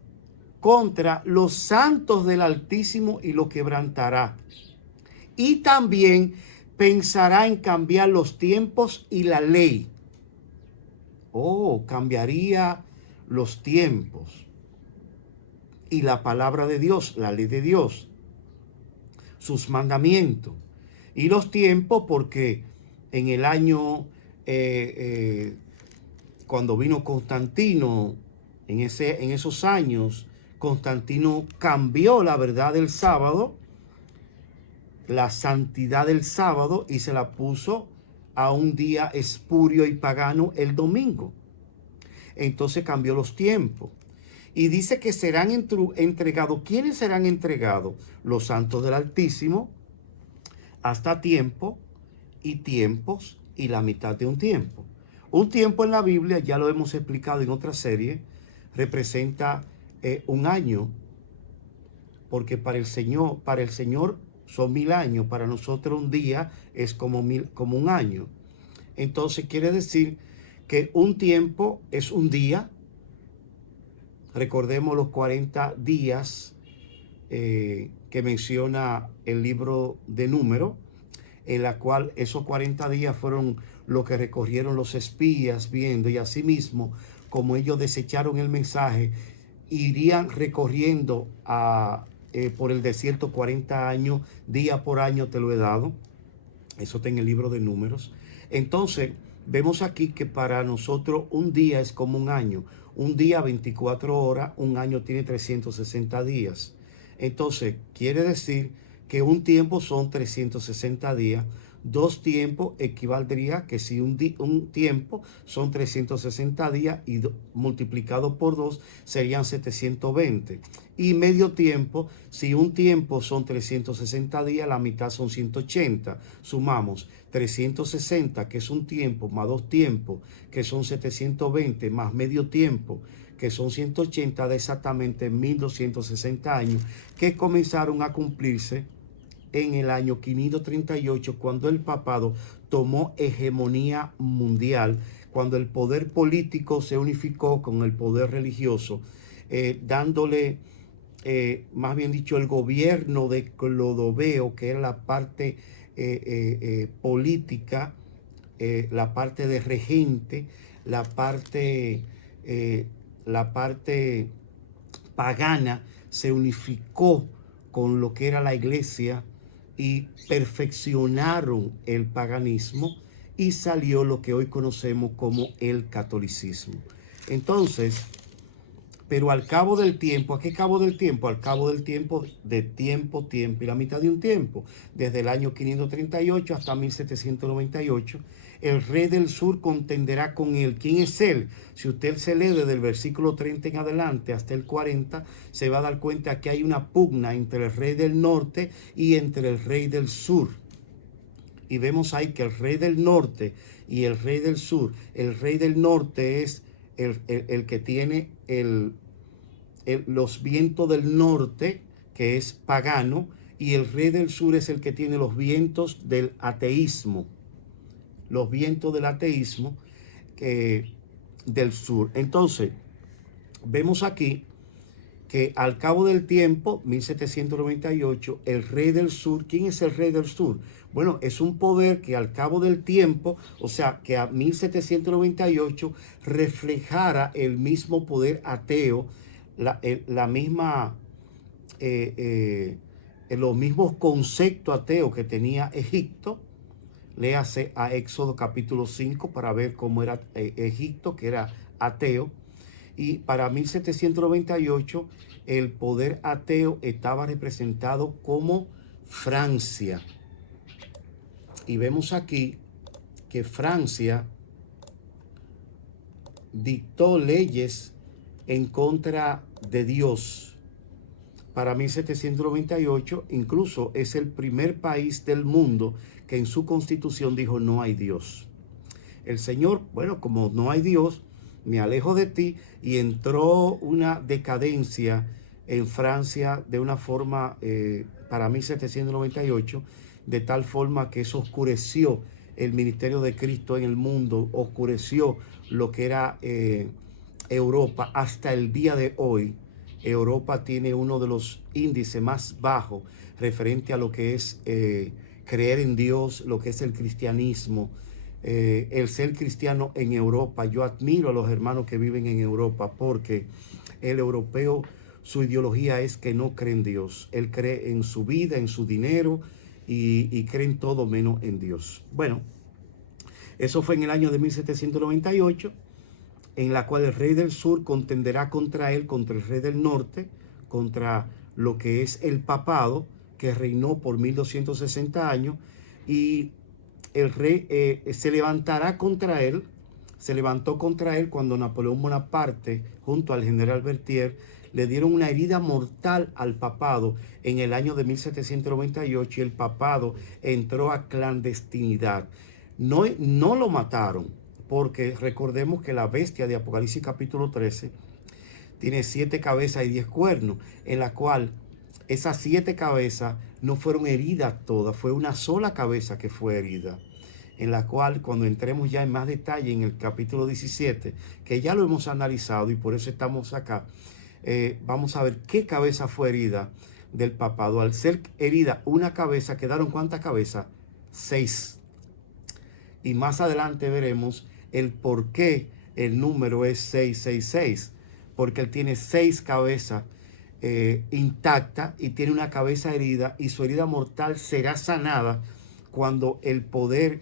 contra los santos del Altísimo y lo quebrantará. Y también pensará en cambiar los tiempos y la ley. Cambiaría los tiempos y la palabra de Dios, la ley de Dios, sus mandamientos. Y los tiempos, porque en el año, cuando vino Constantino, en esos años, Constantino cambió la verdad del sábado, la santidad del sábado, y se la puso a un día espurio y pagano el domingo. Entonces cambió los tiempos. Y dice que serán entregados. ¿Quiénes serán entregados? Los santos del Altísimo, hasta tiempo y tiempos y la mitad de un tiempo. Un tiempo en la Biblia, ya lo hemos explicado en otra serie, representa un año, porque para el Señor son 1000 años, para nosotros un día es como un año. Entonces quiere decir que un tiempo es un día. Recordemos los 40 días que menciona el libro de Números, en la cual esos 40 días fueron lo que recorrieron los espías viendo, y asimismo, como ellos desecharon el mensaje, irían recorriendo por el desierto 40 años, día por año te lo he dado. Eso está en el libro de Números. Entonces, vemos aquí que para nosotros un día es como un año. Un día 24 horas, un año tiene 360 días. Entonces, quiere decir que un tiempo son 360 días. 2 tiempos equivaldría que si un tiempo son 360 días y multiplicado por 2 serían 720. Y medio tiempo, si un tiempo son 360 días, la mitad son 180. Sumamos 360, que es un tiempo, más 2 tiempos, que son 720, más medio tiempo, que son 180, de exactamente 1260 años, que comenzaron a cumplirse en el año 538, cuando el papado tomó hegemonía mundial, cuando el poder político se unificó con el poder religioso, dándole, más bien dicho, el gobierno de Clodoveo, que era la parte política, la parte de regente, la parte pagana, se unificó con lo que era la iglesia y perfeccionaron el paganismo, y salió lo que hoy conocemos como el catolicismo. Entonces, pero al cabo del tiempo, ¿a qué cabo del tiempo? Al cabo del tiempo, de tiempo y la mitad de un tiempo, desde el año 538 hasta 1798, el rey del sur contenderá con él. ¿Quién es él? Si usted se lee desde el versículo 30 en adelante hasta el 40, se va a dar cuenta que hay una pugna entre el rey del norte y entre el rey del sur. Y vemos ahí que el rey del norte y el rey del sur, el rey del norte es el que tiene los vientos del norte, que es pagano, y el rey del sur es el que tiene los vientos del ateísmo. Los vientos del ateísmo del sur. Entonces, vemos aquí que al cabo del tiempo, 1798, el rey del sur, ¿quién es el rey del sur? Bueno, es un poder que al cabo del tiempo, o sea, que a 1798 reflejara el mismo poder ateo, la misma, los mismos conceptos ateos que tenía Egipto. Léase a Éxodo capítulo 5 para ver cómo era Egipto, que era ateo. Y para 1798 el poder ateo estaba representado como Francia. Y vemos aquí que Francia dictó leyes en contra de Dios. Para 1798 incluso es el primer país del mundo que en su constitución dijo no hay Dios. El Señor, bueno, como no hay Dios, me alejo de ti, y entró una decadencia en Francia de una forma, para 1798, de tal forma que eso oscureció el ministerio de Cristo en el mundo, oscureció lo que era Europa. Hasta el día de hoy, Europa tiene uno de los índices más bajos referente a lo que es creer en Dios, lo que es el cristianismo. El ser cristiano en Europa. Yo admiro a los hermanos que viven en Europa, porque el europeo, su ideología es que no cree en Dios. Él cree en su vida, en su dinero, y cree en todo menos en Dios. Bueno, eso fue en el año de 1798, en la cual el rey del sur contenderá contra él, contra el rey del norte, contra lo que es el papado, que reinó por 1260 años, y el rey se levantará contra él. Se levantó contra él cuando Napoleón Bonaparte, junto al general Berthier, le dieron una herida mortal al papado en el año de 1798 y el papado entró a clandestinidad. No lo mataron, porque recordemos que la bestia de Apocalipsis capítulo 13 tiene 7 cabezas y 10 cuernos, en la cual esas 7 cabezas no fueron heridas todas, fue una sola cabeza que fue herida, en la cual cuando entremos ya en más detalle en el capítulo 17, que ya lo hemos analizado y por eso estamos acá, vamos a ver qué cabeza fue herida del papado. Al ser herida una cabeza, quedaron ¿cuántas cabezas? 6. Y más adelante veremos el por qué el número es 666, porque él tiene 6 cabezas intactas y tiene una cabeza herida, y su herida mortal será sanada cuando el poder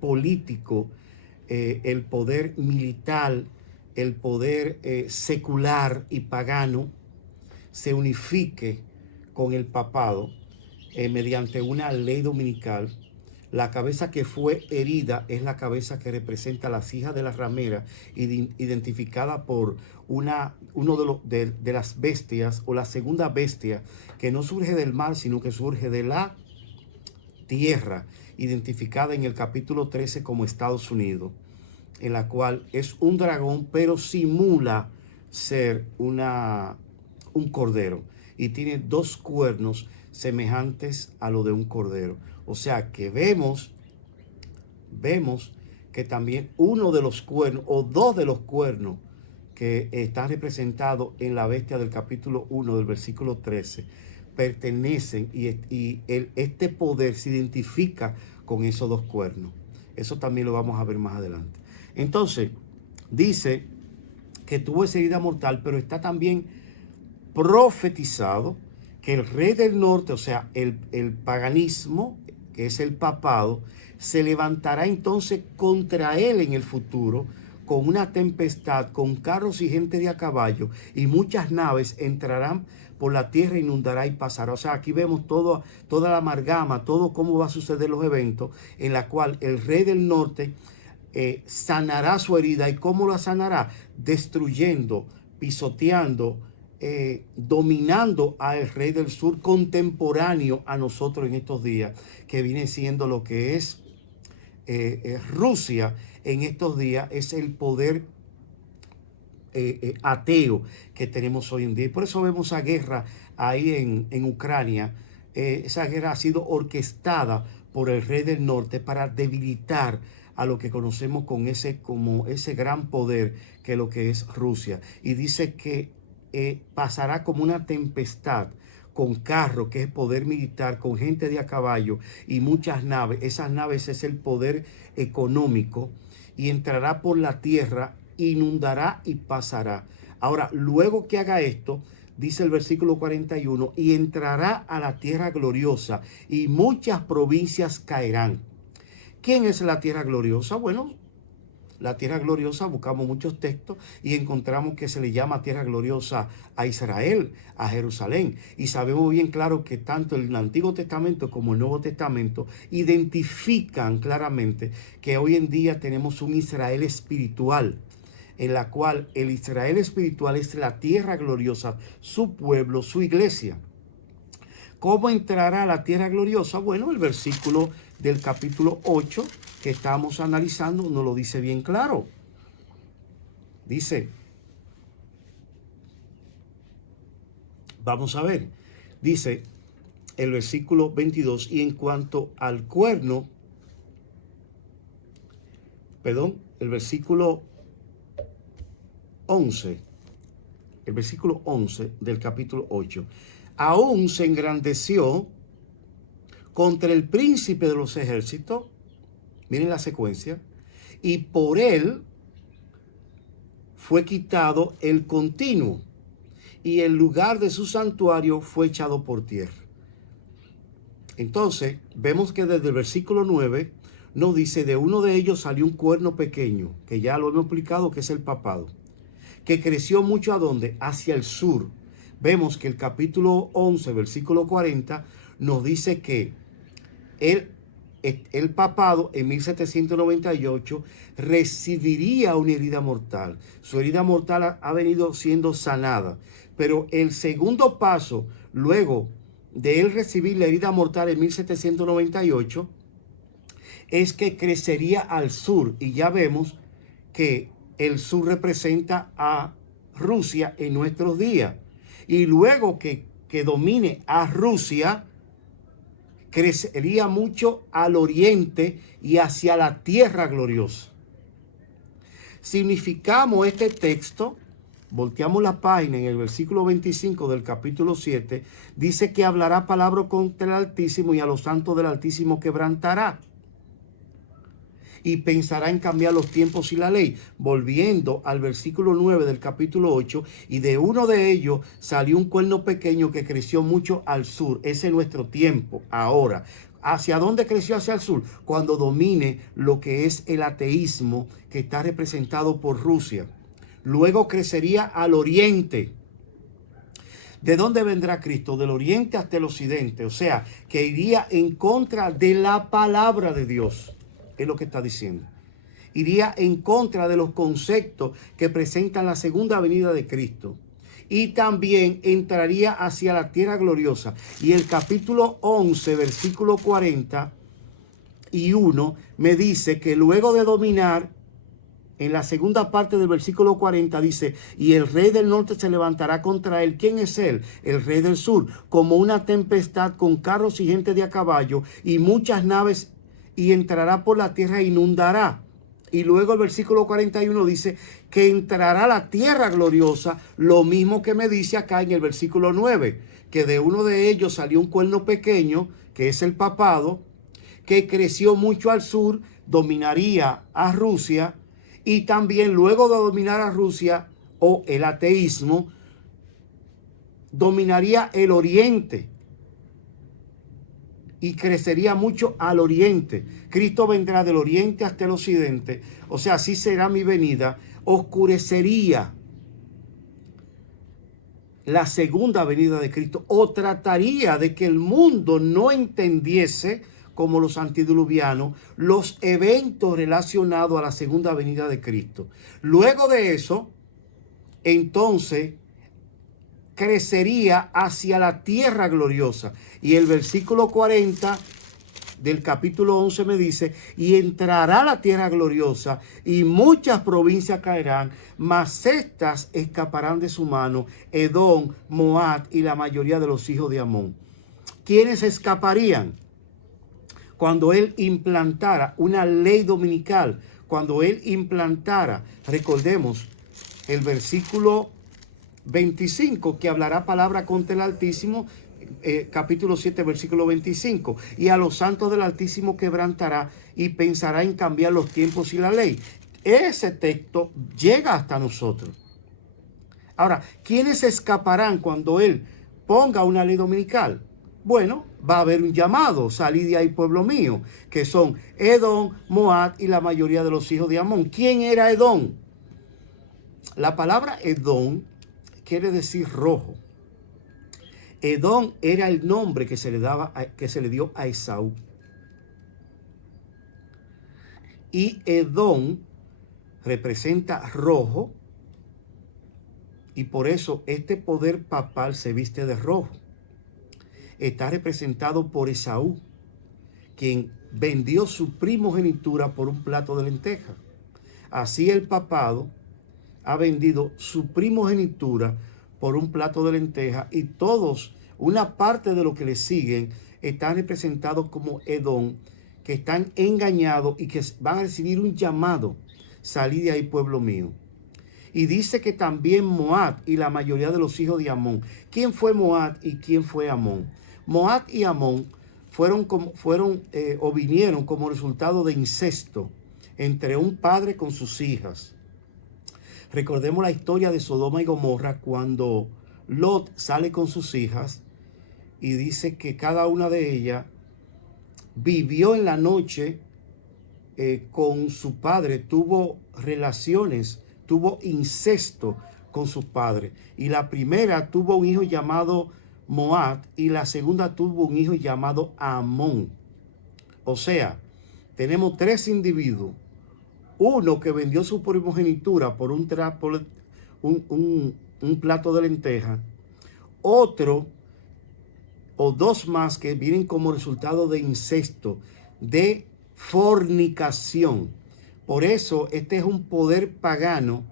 político, el poder militar, el poder secular y pagano se unifique con el papado mediante una ley dominical. La cabeza que fue herida es la cabeza que representa a las hijas de la ramera, identificada por uno de las bestias, o la segunda bestia, que no surge del mar, sino que surge de la tierra, identificada en el capítulo 13 como Estados Unidos, en la cual es un dragón, pero simula ser un cordero, y tiene 2 cuernos semejantes a lo de un cordero. O sea que vemos que también uno de los cuernos, o 2 de los cuernos que están representados en la bestia del capítulo 1 del versículo 13, pertenecen, y este poder se identifica con esos 2 cuernos. Eso también lo vamos a ver más adelante. Entonces, dice que tuvo esa herida mortal, pero está también profetizado que el rey del norte, o sea, el paganismo, que es el papado, se levantará entonces contra él en el futuro con una tempestad, con carros y gente de a caballo, y muchas naves entrarán por la tierra, inundará y pasará. O sea, aquí vemos toda la amalgama, todo cómo va a suceder los eventos, en la cual el rey del norte sanará su herida. ¿Y cómo la sanará? Destruyendo, pisoteando, dominando al rey del sur contemporáneo a nosotros en estos días, que viene siendo lo que es Rusia en estos días. Es el poder ateo que tenemos hoy en día, y por eso vemos esa guerra ahí en Ucrania. Esa guerra ha sido orquestada por el rey del norte para debilitar a lo que conocemos como ese gran poder que es lo que es Rusia. Y dice que pasará como una tempestad, con carro, que es poder militar, con gente de a caballo y muchas naves. Esas naves es el poder económico, y entrará por la tierra, inundará y pasará. Ahora, luego que haga esto, dice el versículo 41, y entrará a la tierra gloriosa, y muchas provincias caerán. ¿Quién es la tierra gloriosa? Bueno, la tierra gloriosa, buscamos muchos textos y encontramos que se le llama tierra gloriosa a Israel, a Jerusalén. Y sabemos bien claro que tanto el Antiguo Testamento como el Nuevo Testamento identifican claramente que hoy en día tenemos un Israel espiritual, en la cual el Israel espiritual es la tierra gloriosa, su pueblo, su iglesia. ¿Cómo entrará a la tierra gloriosa? Bueno, el versículo del capítulo 8 que estamos analizando nos lo dice bien claro. Dice, vamos a ver, dice el versículo 22, y en cuanto al cuerno, el versículo 11, el versículo 11 del capítulo 8, aún se engrandeció contra el príncipe de los ejércitos, miren la secuencia, y por él fue quitado el continuo, y el lugar de su santuario fue echado por tierra. Entonces, vemos que desde el versículo 9 nos dice, de uno de ellos salió un cuerno pequeño, que ya lo hemos explicado que es el papado, que creció mucho ¿a dónde? Hacia el sur. Vemos que el capítulo 11, versículo 40, nos dice que él el papado en 1798 recibiría una herida mortal. Su herida mortal ha venido siendo sanada. Pero el segundo paso, luego de él recibir la herida mortal en 1798, es que crecería al sur. Y ya vemos que el sur representa a Rusia en nuestros días. Y luego que domine a Rusia, crecería mucho al oriente y hacia la tierra gloriosa. Significamos este texto, volteamos la página en el versículo 25 del capítulo 7, dice que hablará palabra contra el Altísimo y a los santos del Altísimo quebrantará. Y pensará en cambiar los tiempos y la ley. Volviendo al versículo 9 del capítulo 8, y de uno de ellos salió un cuerno pequeño que creció mucho al sur. Ese es nuestro tiempo ahora. ¿Hacia dónde creció? Hacia el sur. Cuando domine lo que es el ateísmo, que está representado por Rusia. Luego crecería al oriente. ¿De dónde vendrá Cristo? Del oriente hasta el occidente. O sea, que iría en contra de la palabra de Dios. Es lo que está diciendo. Iría en contra de los conceptos que presentan la segunda venida de Cristo. Y también entraría hacia la tierra gloriosa. Y el capítulo 11, versículo 41, me dice que luego de dominar, en la segunda parte del versículo 40 dice, y el rey del norte se levantará contra él. ¿Quién es él? El rey del sur, como una tempestad con carros y gente de a caballo y muchas naves, y entrará por la tierra e inundará. Y luego el versículo 41 dice que entrará a la tierra gloriosa, lo mismo que me dice acá en el versículo 9, que de uno de ellos salió un cuerno pequeño, que es el papado, que creció mucho al sur, dominaría a Rusia, y también luego de dominar a Rusia, o el ateísmo, dominaría el oriente. Y crecería mucho al oriente. Cristo vendrá del oriente hasta el occidente. O sea, así será mi venida. Oscurecería la segunda venida de Cristo. O trataría de que el mundo no entendiese, como los antediluvianos, los eventos relacionados a la segunda venida de Cristo. Luego de eso, entonces, crecería hacia la tierra gloriosa. Y el versículo 40 del capítulo 11 me dice, y entrará a la tierra gloriosa, y muchas provincias caerán, mas estas escaparán de su mano, Edom, Moab y la mayoría de los hijos de Amón. ¿Quiénes escaparían? Cuando él implantara una ley dominical, cuando él implantara, recordemos, el versículo 25, que hablará palabra contra el Altísimo, capítulo 7, versículo 25. Y a los santos del Altísimo quebrantará y pensará en cambiar los tiempos y la ley. Ese texto llega hasta nosotros. Ahora, ¿quiénes escaparán cuando él ponga una ley dominical? Bueno, va a haber un llamado, salid de ahí, pueblo mío, que son Edom, Moab y la mayoría de los hijos de Amón. ¿Quién era Edom? La palabra Edom quiere decir rojo. Edom era el nombre que se le dio a Esaú. Y Edom representa rojo, y por eso este poder papal se viste de rojo. Está representado por Esaú, quien vendió su primogenitura por un plato de lenteja. Así el papado ha vendido su primogenitura por un plato de lenteja, y todos, una parte de los que le siguen, están representados como Edom, que están engañados y que van a recibir un llamado: salid de ahí, pueblo mío. Y dice que también Moab y la mayoría de los hijos de Amón. ¿Quién fue Moab y quién fue Amón? Moab y Amón vinieron como resultado de incesto entre un padre con sus hijas. Recordemos la historia de Sodoma y Gomorra, cuando Lot sale con sus hijas y dice que cada una de ellas vivió en la noche con su padre, tuvo relaciones, tuvo incesto con su padre. Y la primera tuvo un hijo llamado Moab y la segunda tuvo un hijo llamado Amón. O sea, tenemos tres individuos. Uno que vendió su primogenitura por un plato de lenteja. Otro o dos más que vienen como resultado de incesto, de fornicación. Por eso este es un poder pagano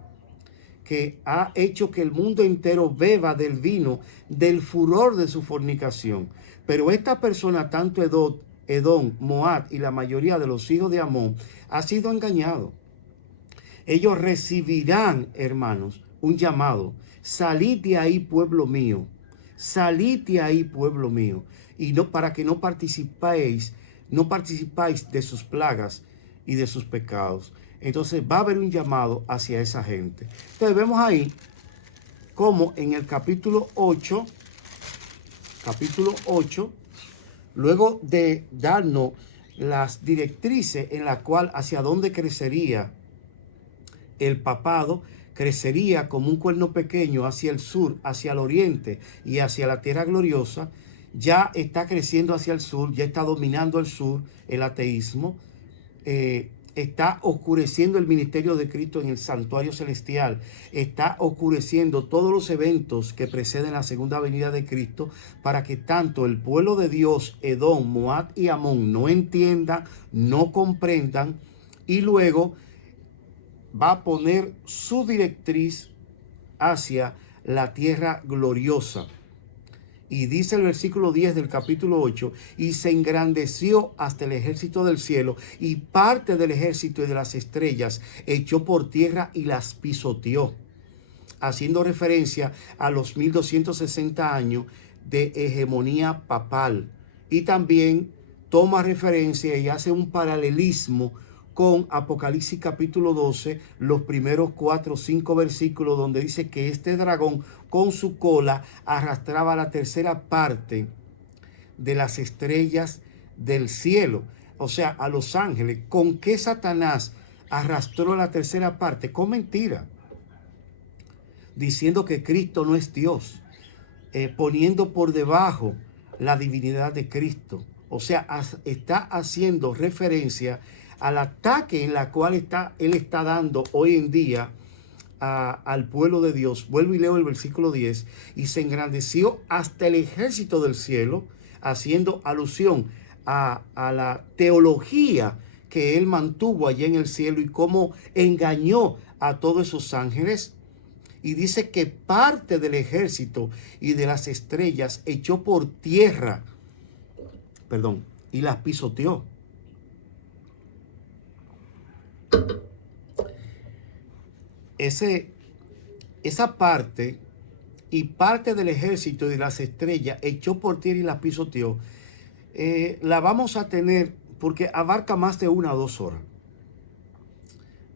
que ha hecho que el mundo entero beba del vino, del furor de su fornicación. Pero esta persona, tanto Edom, Moab y la mayoría de los hijos de Amón, ha sido engañado. Ellos recibirán, hermanos, un llamado. Salid de ahí, pueblo mío. Salid de ahí, pueblo mío. Y no, para que no participáis de sus plagas y de sus pecados. Entonces va a haber un llamado hacia esa gente. Entonces vemos ahí como en el capítulo 8, luego de darnos las directrices en la cual hacia dónde crecería el papado, crecería como un cuerno pequeño hacia el sur, hacia el oriente y hacia la tierra gloriosa. Ya está creciendo hacia el sur, ya está dominando el sur el ateísmo. Está oscureciendo el ministerio de Cristo en el santuario celestial. Está oscureciendo todos los eventos que preceden la segunda venida de Cristo para que tanto el pueblo de Dios, Edom, Moab y Amón, no entiendan, no comprendan, y luego va a poner su directriz hacia la tierra gloriosa. Y dice el versículo 10 del capítulo 8, y se engrandeció hasta el ejército del cielo, y parte del ejército y de las estrellas echó por tierra y las pisoteó, haciendo referencia a los 1260 años de hegemonía papal. Y también toma referencia y hace un paralelismo con Apocalipsis capítulo 12, los primeros 4 o 5 versículos, donde dice que este dragón con su cola arrastraba la tercera parte de las estrellas del cielo, o sea, a los ángeles. ¿Con qué Satanás arrastró la tercera parte? Con mentira, diciendo que Cristo no es Dios, poniendo por debajo la divinidad de Cristo. O sea, está haciendo referencia al ataque en la cual él está dando hoy en día al pueblo de Dios. Vuelvo y leo el versículo 10. Y se engrandeció hasta el ejército del cielo, haciendo alusión a la teología que él mantuvo allá en el cielo y cómo engañó a todos esos ángeles. Y dice que parte del ejército y de las estrellas echó por tierra, y las pisoteó. Esa parte y parte del ejército y de las estrellas echó por tierra y las pisoteó. La vamos a tener porque abarca más de 1 o 2 horas.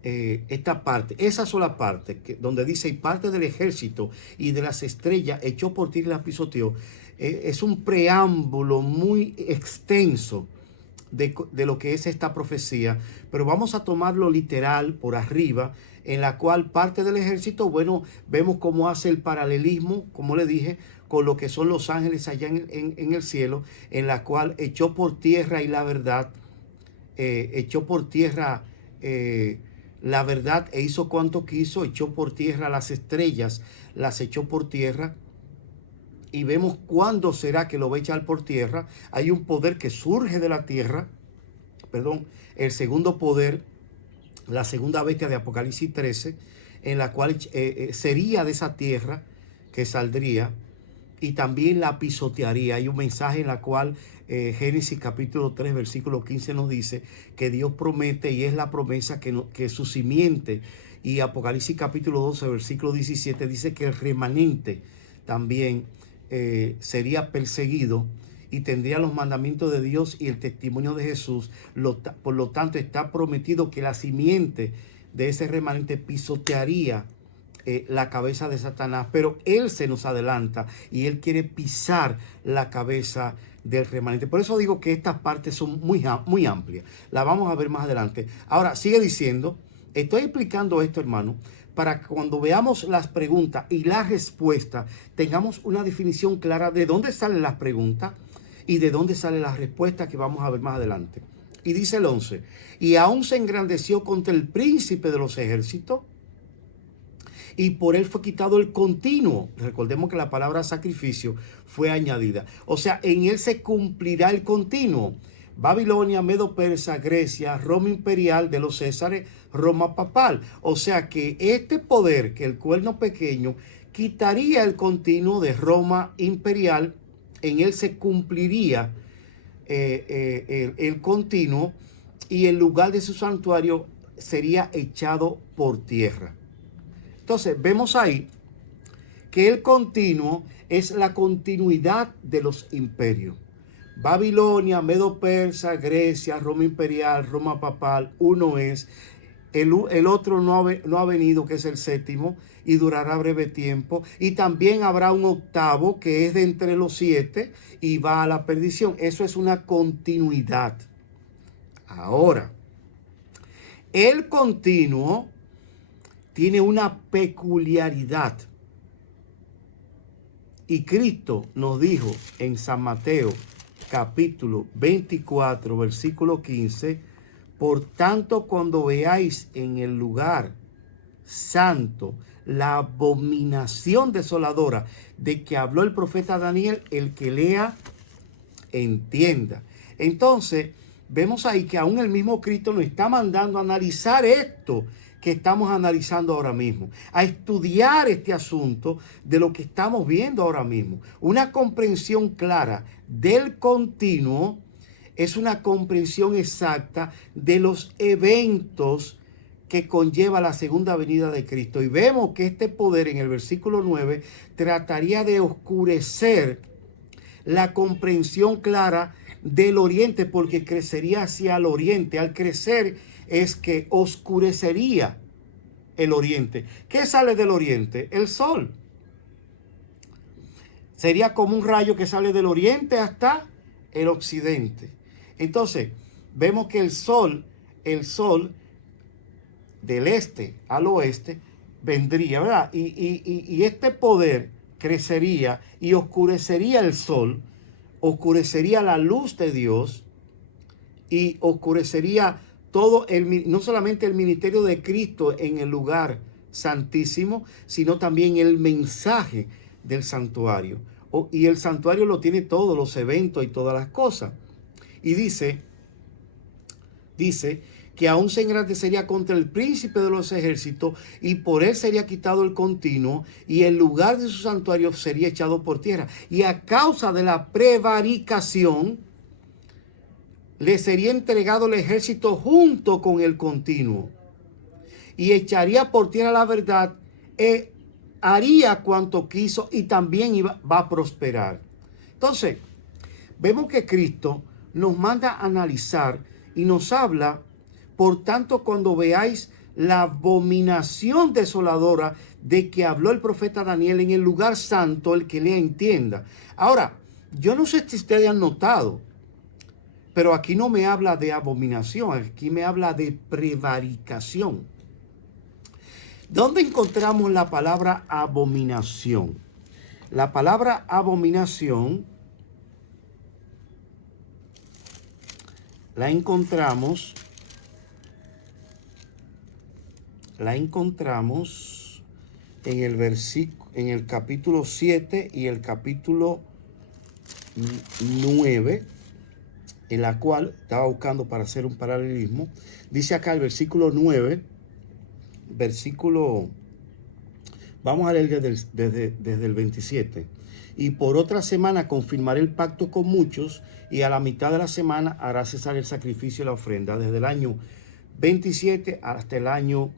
Esta parte, esa sola parte donde dice y parte del ejército y de las estrellas echó por tierra y las pisoteó, es un preámbulo muy extenso de lo que es esta profecía, pero vamos a tomarlo literal por arriba, en la cual parte del ejército, bueno, vemos cómo hace el paralelismo, como le dije, con lo que son los ángeles allá en el cielo, en la cual echó por tierra y la verdad, echó por tierra la verdad e hizo cuanto quiso, echó por tierra las estrellas, las echó por tierra. Y vemos cuándo será que lo va a echar por tierra. Hay un poder que surge de la tierra, el segundo poder, la segunda bestia de Apocalipsis 13, en la cual sería de esa tierra que saldría y también la pisotearía. Hay un mensaje en la cual Génesis capítulo 3, versículo 15 nos dice que Dios promete, y es la promesa que su simiente, y Apocalipsis capítulo 12, versículo 17 dice que el remanente también sería perseguido y tendría los mandamientos de Dios y el testimonio de Jesús. Por lo tanto, está prometido que la simiente de ese remanente pisotearía la cabeza de Satanás, pero él se nos adelanta y él quiere pisar la cabeza del remanente. Por eso digo que estas partes son muy amplias. La vamos a ver más adelante. Ahora, sigue diciendo, estoy explicando esto, hermano, para que cuando veamos las preguntas y las respuestas, tengamos una definición clara de dónde salen las preguntas y de dónde salen las respuestas que vamos a ver más adelante. Y dice el 11, y aún se engrandeció contra el príncipe de los ejércitos, y por él fue quitado el continuo. Recordemos que la palabra sacrificio fue añadida. O sea, en él se cumplirá el continuo. Babilonia, Medo Persa, Grecia, Roma imperial de los Césares, Roma papal. O sea que este poder, que el cuerno pequeño, quitaría el continuo de Roma imperial. En él se cumpliría el continuo, y el lugar de su santuario sería echado por tierra. Entonces vemos ahí que el continuo es la continuidad de los imperios. Babilonia, Medo Persa, Grecia, Roma imperial, Roma papal, uno es. El otro no ha venido, que es el séptimo, y durará breve tiempo. Y también habrá un octavo, que es de entre los 7, y va a la perdición. Eso es una continuidad. Ahora, el continuo tiene una peculiaridad. Y Cristo nos dijo en San Mateo, capítulo 24, versículo 15, por tanto, cuando veáis en el lugar santo la abominación desoladora de que habló el profeta Daniel, el que lea, entienda. Entonces, vemos ahí que aún el mismo Cristo nos está mandando a analizar esto que estamos analizando ahora mismo, a estudiar este asunto de lo que estamos viendo ahora mismo. Una comprensión clara del continuo es una comprensión exacta de los eventos que conlleva la segunda venida de Cristo. Y vemos que este poder en el versículo 9 trataría de oscurecer la comprensión clara del oriente, porque crecería hacia el oriente. Al crecer es que oscurecería el oriente. ¿Qué sale del oriente? El sol. Sería como un rayo que sale del oriente hasta el occidente. Entonces, vemos que el sol del este al oeste vendría, ¿verdad? Y este poder crecería y oscurecería el sol, oscurecería la luz de Dios y oscurecería todo no solamente el ministerio de Cristo en el lugar santísimo, sino también el mensaje del santuario. Y el santuario lo tiene todos los eventos y todas las cosas. Y dice que aún se engrandecería contra el príncipe de los ejércitos, y por él sería quitado el continuo, y el lugar de su santuario sería echado por tierra. Y a causa de la prevaricación, le sería entregado el ejército junto con el continuo, y echaría por tierra la verdad, haría cuanto quiso, y también va a prosperar. Entonces, vemos que Cristo nos manda a analizar y nos habla, por tanto, cuando veáis la abominación desoladora de que habló el profeta Daniel en el lugar santo, el que lea entienda. Ahora, yo no sé si ustedes han notado, pero aquí no me habla de abominación, aquí me habla de prevaricación. ¿Dónde encontramos la palabra abominación? La palabra abominación la encontramos en el capítulo 7 y el capítulo 9, en la cual estaba buscando para hacer un paralelismo. Dice acá el versículo 9, vamos a leer desde el 27. Y por otra semana confirmaré el pacto con muchos, y a la mitad de la semana hará cesar el sacrificio y la ofrenda. Desde el año 27 hasta el año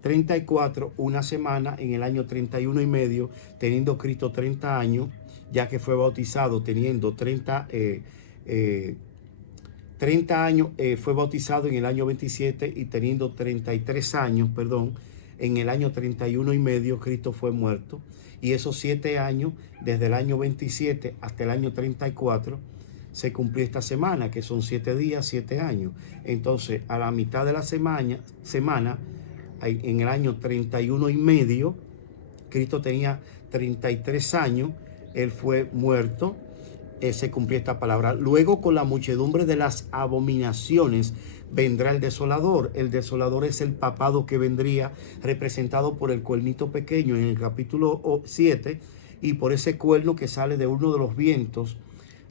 34, una semana. En el año 31 y medio, teniendo Cristo 30 años, ya que fue bautizado teniendo 30 años, fue bautizado en el año 27, y teniendo 33 años, en el año 31 y medio, Cristo fue muerto. Y esos 7 años, desde el año 27 hasta el año 34, se cumplió esta semana, que son 7 días, 7 años. Entonces, a la mitad de la semana, en el año 31 y medio, Cristo tenía 33 años, él fue muerto, se cumplió esta palabra. Luego, con la muchedumbre de las abominaciones vendrá el desolador. El desolador es el papado que vendría representado por el cuernito pequeño en el capítulo 7 y por ese cuerno que sale de uno de los vientos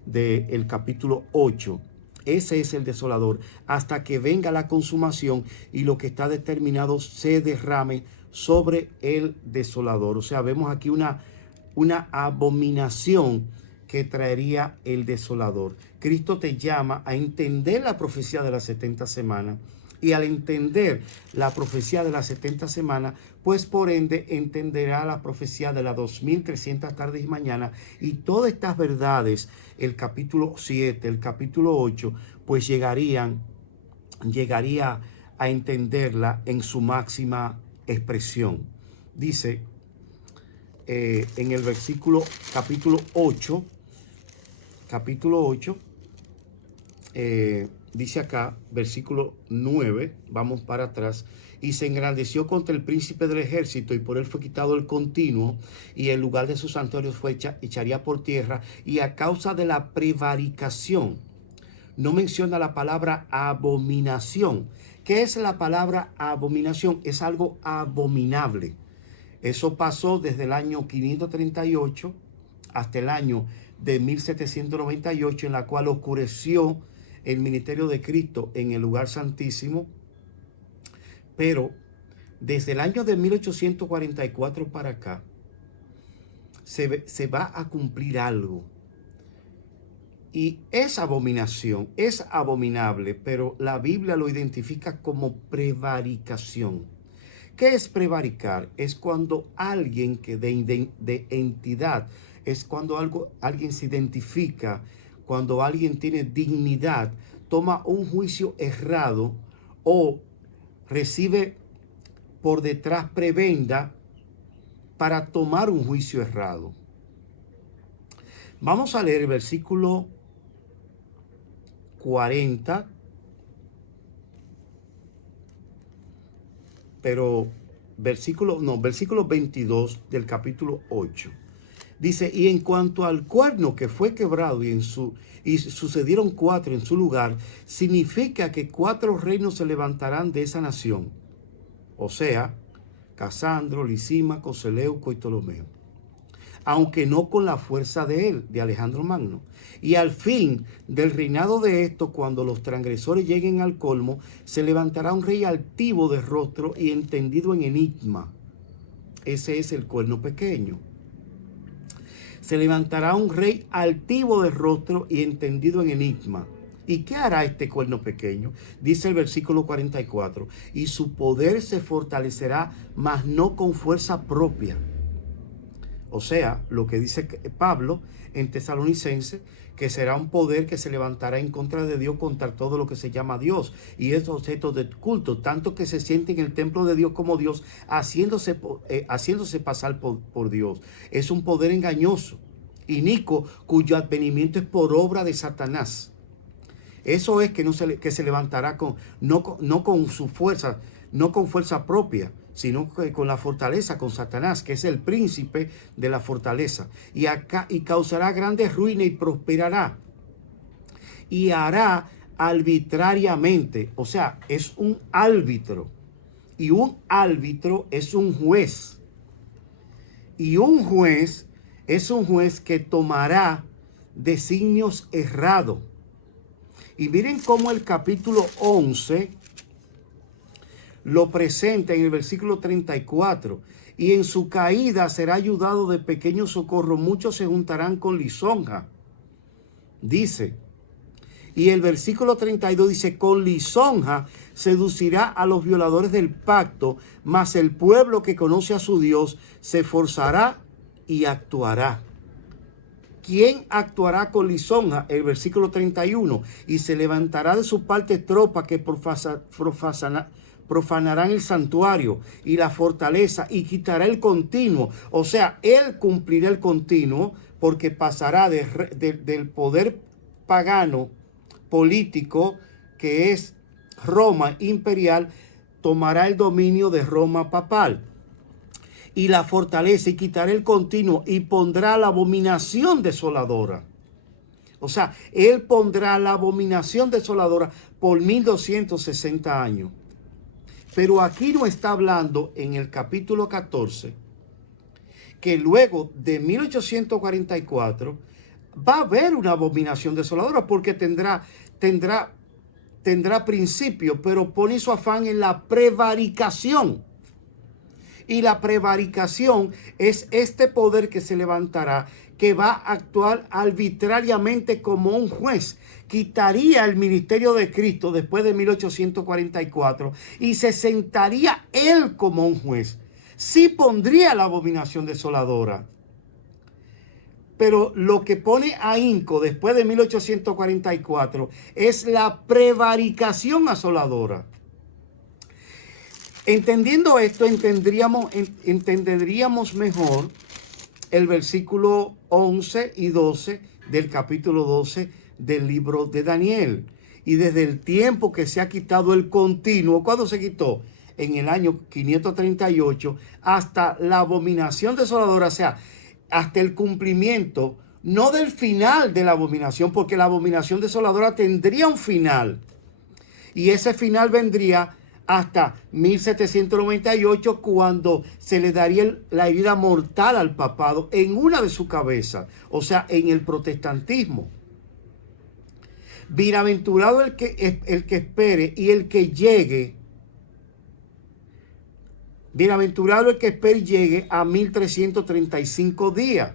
del capítulo 8. Ese es el desolador, hasta que venga la consumación y lo que está determinado se derrame sobre el desolador. O sea, vemos aquí una abominación que traería el desolador. Cristo te llama a entender la profecía de las 70 semanas, y al entender la profecía de las 70 semanas, pues por ende entenderá la profecía de las 2300 tardes y mañanas, y todas estas verdades, el capítulo 7, el capítulo 8, pues llegaría a entenderla en su máxima expresión. Dice en el versículo capítulo 8, dice acá, versículo 9, vamos para atrás: y se engrandeció contra el príncipe del ejército, y por él fue quitado el continuo, y el lugar de sus santuarios echaría por tierra, y a causa de la prevaricación. No menciona la palabra abominación. ¿Qué es la palabra abominación? Es algo abominable. Eso pasó desde el año 538 hasta el año de 1798, en la cual oscureció el ministerio de Cristo en el lugar santísimo. Pero desde el año de 1844 para acá se va a cumplir algo. Y es abominación, es abominable, pero la Biblia lo identifica como prevaricación. ¿Qué es prevaricar? Es cuando alguien que de entidad, es cuando alguien se identifica, cuando alguien tiene dignidad, toma un juicio errado o recibe por detrás prebenda para tomar un juicio errado. Vamos a leer el versículo 40, pero versículo 22 del capítulo 8. Dice: y en cuanto al cuerno que fue quebrado y sucedieron 4 en su lugar, significa que 4 reinos se levantarán de esa nación, o sea, Casandro, Lisímaco, Seleuco y Ptolomeo, aunque no con la fuerza de él, de Alejandro Magno. Y al fin del reinado de esto, cuando los transgresores lleguen al colmo, se levantará un rey altivo de rostro y entendido en enigma. Ese es el cuerno pequeño. Se levantará un rey altivo de rostro y entendido en enigma. ¿Y qué hará este cuerno pequeño? Dice el versículo 44: y su poder se fortalecerá, mas no con fuerza propia. O sea, lo que dice Pablo en Tesalonicenses, que será un poder que se levantará en contra de Dios, contra todo lo que se llama Dios y es objeto de culto, tanto que se siente en el templo de Dios como Dios, haciéndose pasar por Dios. Es un poder engañoso, inicuo, cuyo advenimiento es por obra de Satanás. Eso es que se levantará no con su fuerza, no con fuerza propia, sino con la fortaleza, con Satanás, que es el príncipe de la fortaleza. Y causará grandes ruinas y prosperará. Y hará arbitrariamente, o sea, es un árbitro. Y un árbitro es un juez. Y un juez es un juez que tomará designios errados. Y miren cómo el capítulo 11 lo presenta en el versículo 34. Y en su caída será ayudado de pequeño socorro. Muchos se juntarán con lisonja. Dice. Y el versículo 32 dice: con lisonja seducirá a los violadores del pacto, mas el pueblo que conoce a su Dios se esforzará y actuará. ¿Quién actuará con lisonja? El versículo 31. Y se levantará de su parte tropa que profanarán el santuario y la fortaleza, y quitará el continuo. O sea, él cumplirá el continuo, porque pasará del poder pagano político, que es Roma imperial, tomará el dominio de Roma papal y la fortaleza, y quitará el continuo, y pondrá la abominación desoladora. O sea, Él pondrá la abominación desoladora por 1260 años. Pero aquí no está hablando en el capítulo 14 que luego de 1844 va a haber una abominación desoladora porque tendrá principio, pero pone su afán en la prevaricación. Y la prevaricación es este poder que se levantará, que va a actuar arbitrariamente como un juez. Quitaría el ministerio de Cristo después de 1844 y se sentaría él como un juez. Sí pondría la abominación desoladora. Pero lo que pone ahínco después de 1844 es la prevaricación asoladora. Entendiendo esto, entenderíamos mejor el versículo 11 y 12 del capítulo 12 del libro de Daniel. Y desde el tiempo que se ha quitado el continuo, ¿cuándo se quitó? En el año 538, hasta la abominación desoladora, o sea, hasta el cumplimiento, no del final de la abominación, porque la abominación desoladora tendría un final. Y ese final vendría hasta 1798, cuando se le daría la herida mortal al papado en una de sus cabezas, o sea, en el protestantismo. Bienaventurado el que espere y el que llegue. Bienaventurado el que espere y llegue a 1335 días.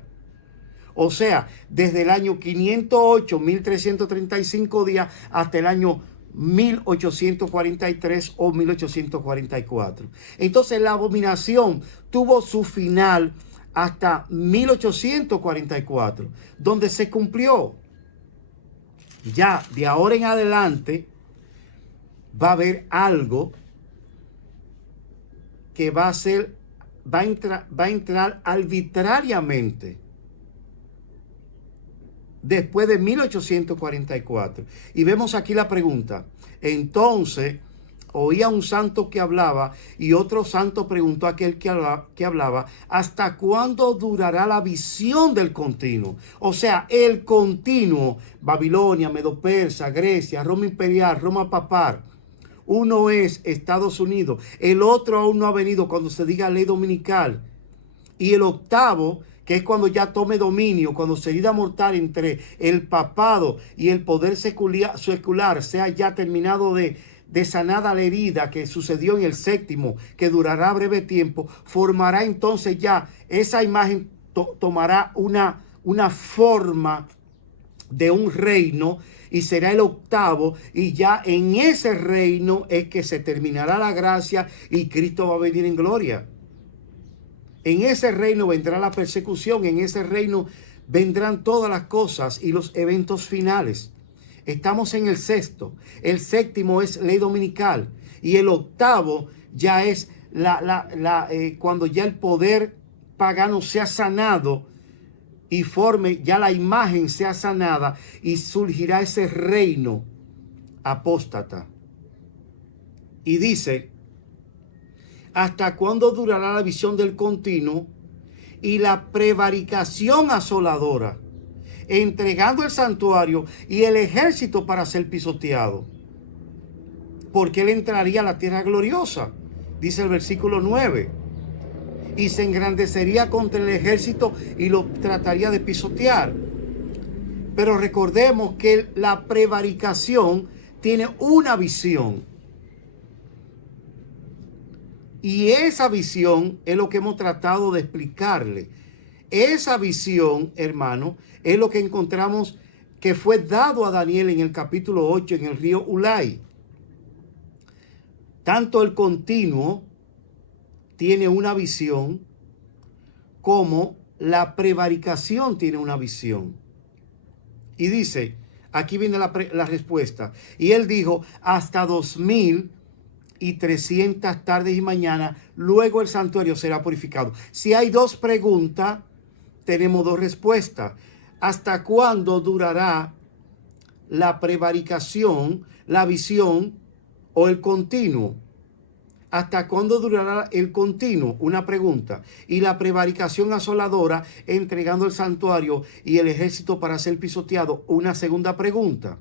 O sea, desde el año 508, 1335 días, hasta el año 1843 o 1844. Entonces la abominación tuvo su final hasta 1844, donde se cumplió. Ya de ahora en adelante va a haber algo que va a entrar arbitrariamente después de 1844. Y vemos aquí la pregunta. Entonces, oía un santo que hablaba y otro santo preguntó a aquel que hablaba, ¿hasta cuándo durará la visión del continuo? O sea, el continuo, Babilonia, Medo-Persa, Grecia, Roma imperial, Roma papal. Uno es Estados Unidos, el otro aún no ha venido cuando se diga ley dominical. Y el octavo, que es cuando ya tome dominio, cuando se herida mortal entre el papado y el poder secular sea ya terminado de sanada la herida que sucedió en el séptimo, que durará breve tiempo, formará entonces ya esa imagen, tomará una forma de un reino y será el octavo, y ya en ese reino es que se terminará la gracia y Cristo va a venir en gloria. En ese reino vendrá la persecución, en ese reino vendrán todas las cosas y los eventos finales. Estamos en el sexto, el séptimo es ley dominical y el octavo ya es cuando ya el poder pagano sea sanado y forme, ya la imagen sea sanada y surgirá ese reino apóstata. Y dice, ¿hasta cuándo durará la visión del continuo y la prevaricación asoladora, entregando el santuario y el ejército para ser pisoteado? Porque él entraría a la tierra gloriosa, dice el versículo 9, y se engrandecería contra el ejército y lo trataría de pisotear. Pero recordemos que la prevaricación tiene una visión. Y esa visión es lo que hemos tratado de explicarle. Esa visión, hermano, es lo que encontramos que fue dado a Daniel en el capítulo 8 en el río Ulai. Tanto el continuo tiene una visión como la prevaricación tiene una visión. Y dice, aquí viene la respuesta. Y él dijo, hasta 2300 tardes y mañanas, luego el santuario será purificado. Si hay dos preguntas, tenemos dos respuestas. ¿Hasta cuándo durará la prevaricación, la visión o el continuo? ¿Hasta cuándo durará el continuo? Una pregunta. Y la prevaricación asoladora, entregando el santuario y el ejército para ser pisoteado. Una segunda pregunta.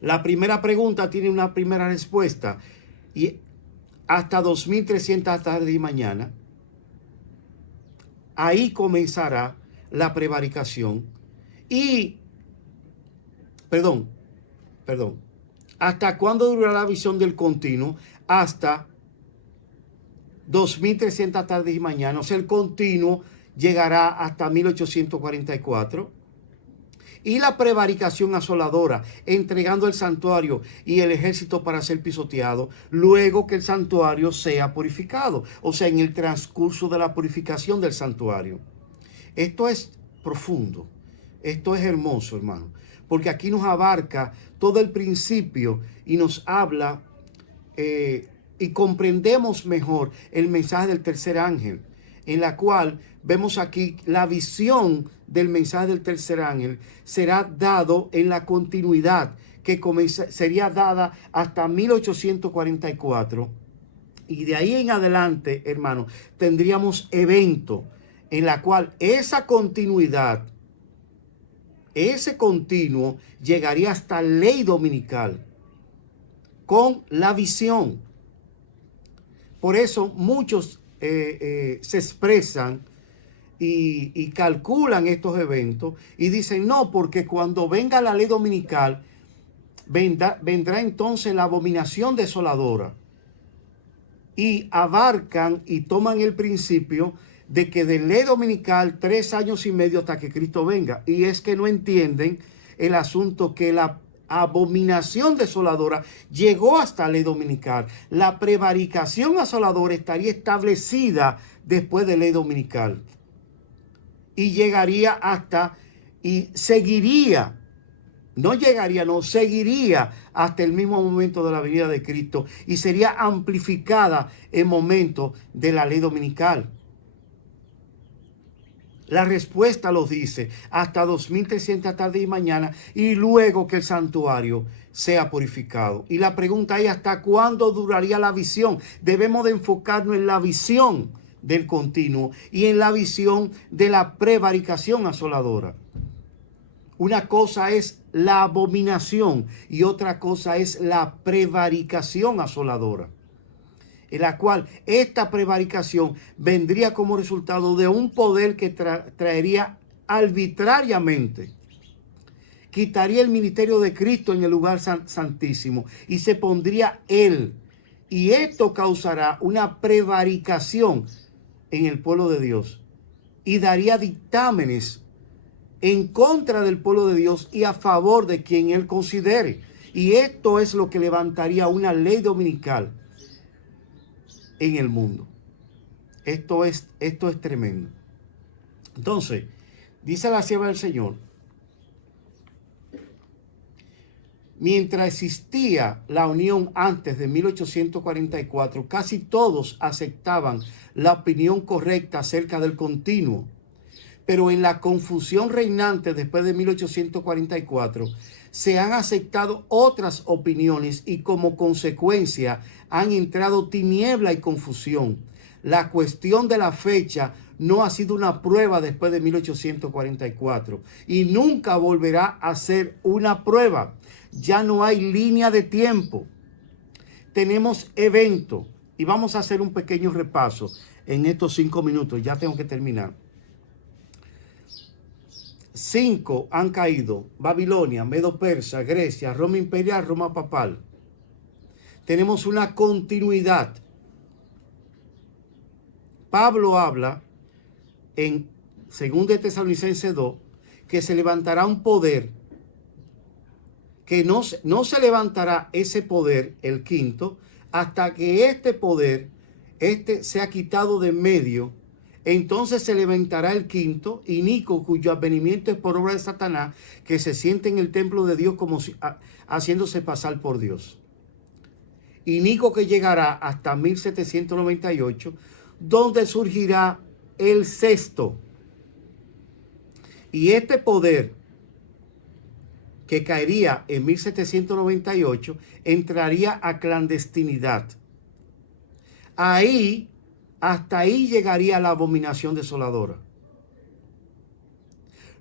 La primera pregunta tiene una primera respuesta. Y hasta 2300 tarde y mañana. Ahí comenzará la prevaricación. Y, perdón. ¿Hasta cuándo durará la visión del continuo? Hasta 2300 tardes y mañana. O sea, el continuo llegará hasta 1844. Y la prevaricación asoladora, entregando el santuario y el ejército para ser pisoteado, luego que el santuario sea purificado. O sea, en el transcurso de la purificación del santuario. Esto es profundo. Esto es hermoso, hermano. Porque aquí nos abarca todo el principio y nos habla y comprendemos mejor el mensaje del tercer ángel, en la cual vemos aquí la visión del mensaje del tercer ángel será dado en la continuidad que sería dada hasta 1844. Y de ahí en adelante, hermano, tendríamos evento en la cual esa continuidad, ese continuo llegaría hasta ley dominical con la visión. Por eso muchos se expresan y calculan estos eventos y dicen no, porque cuando venga la ley dominical vendrá entonces la abominación desoladora. Y abarcan y toman el principio de que de ley dominical 3 años y medio hasta que Cristo venga. Y es que no entienden el asunto que la abominación desoladora llegó hasta ley dominical. La prevaricación asoladora estaría establecida después de ley dominical. Y llegaría hasta, y seguiría, no llegaría, no, seguiría hasta el mismo momento de la venida de Cristo y sería amplificada en momento de la ley dominical. La respuesta lo dice, hasta 2300 tarde y mañana y luego que el santuario sea purificado. Y la pregunta es, ¿hasta cuándo duraría la visión? Debemos de enfocarnos en la visión del continuo y en la visión de la prevaricación asoladora. Una cosa es la abominación y otra cosa es la prevaricación asoladora, en la cual esta prevaricación vendría como resultado de un poder que traería arbitrariamente, quitaría el ministerio de Cristo en el lugar santísimo y se pondría Él. Y esto causará una prevaricación en el pueblo de Dios y daría dictámenes en contra del pueblo de Dios y a favor de quien Él considere. Y esto es lo que levantaría una ley dominical en el mundo. Esto es tremendo. Entonces, dice la sierva del Señor, mientras existía la unión antes de 1844, casi todos aceptaban la opinión correcta acerca del continuo. Pero en la confusión reinante después de 1844, se han aceptado otras opiniones y como consecuencia han entrado tiniebla y confusión. La cuestión de la fecha no ha sido una prueba después de 1844 y nunca volverá a ser una prueba. Ya no hay línea de tiempo. Tenemos evento y vamos a hacer un pequeño repaso en estos 5 minutos. Ya tengo que terminar. 5 han caído: Babilonia, Medo-Persa, Grecia, Roma imperial, Roma papal. Tenemos una continuidad. Pablo habla en 2 Tesalonicenses 2 que se levantará un poder, que no se levantará ese poder, el quinto, hasta que este poder sea quitado de en medio. Entonces se levantará el quinto, inicuo, cuyo advenimiento es por obra de Satanás, que se siente en el templo de Dios como haciéndose pasar por Dios. Inicuo que llegará hasta 1798, donde surgirá el sexto. Y este poder que caería en 1798 entraría a clandestinidad. ahí, hasta ahí llegaría la abominación desoladora.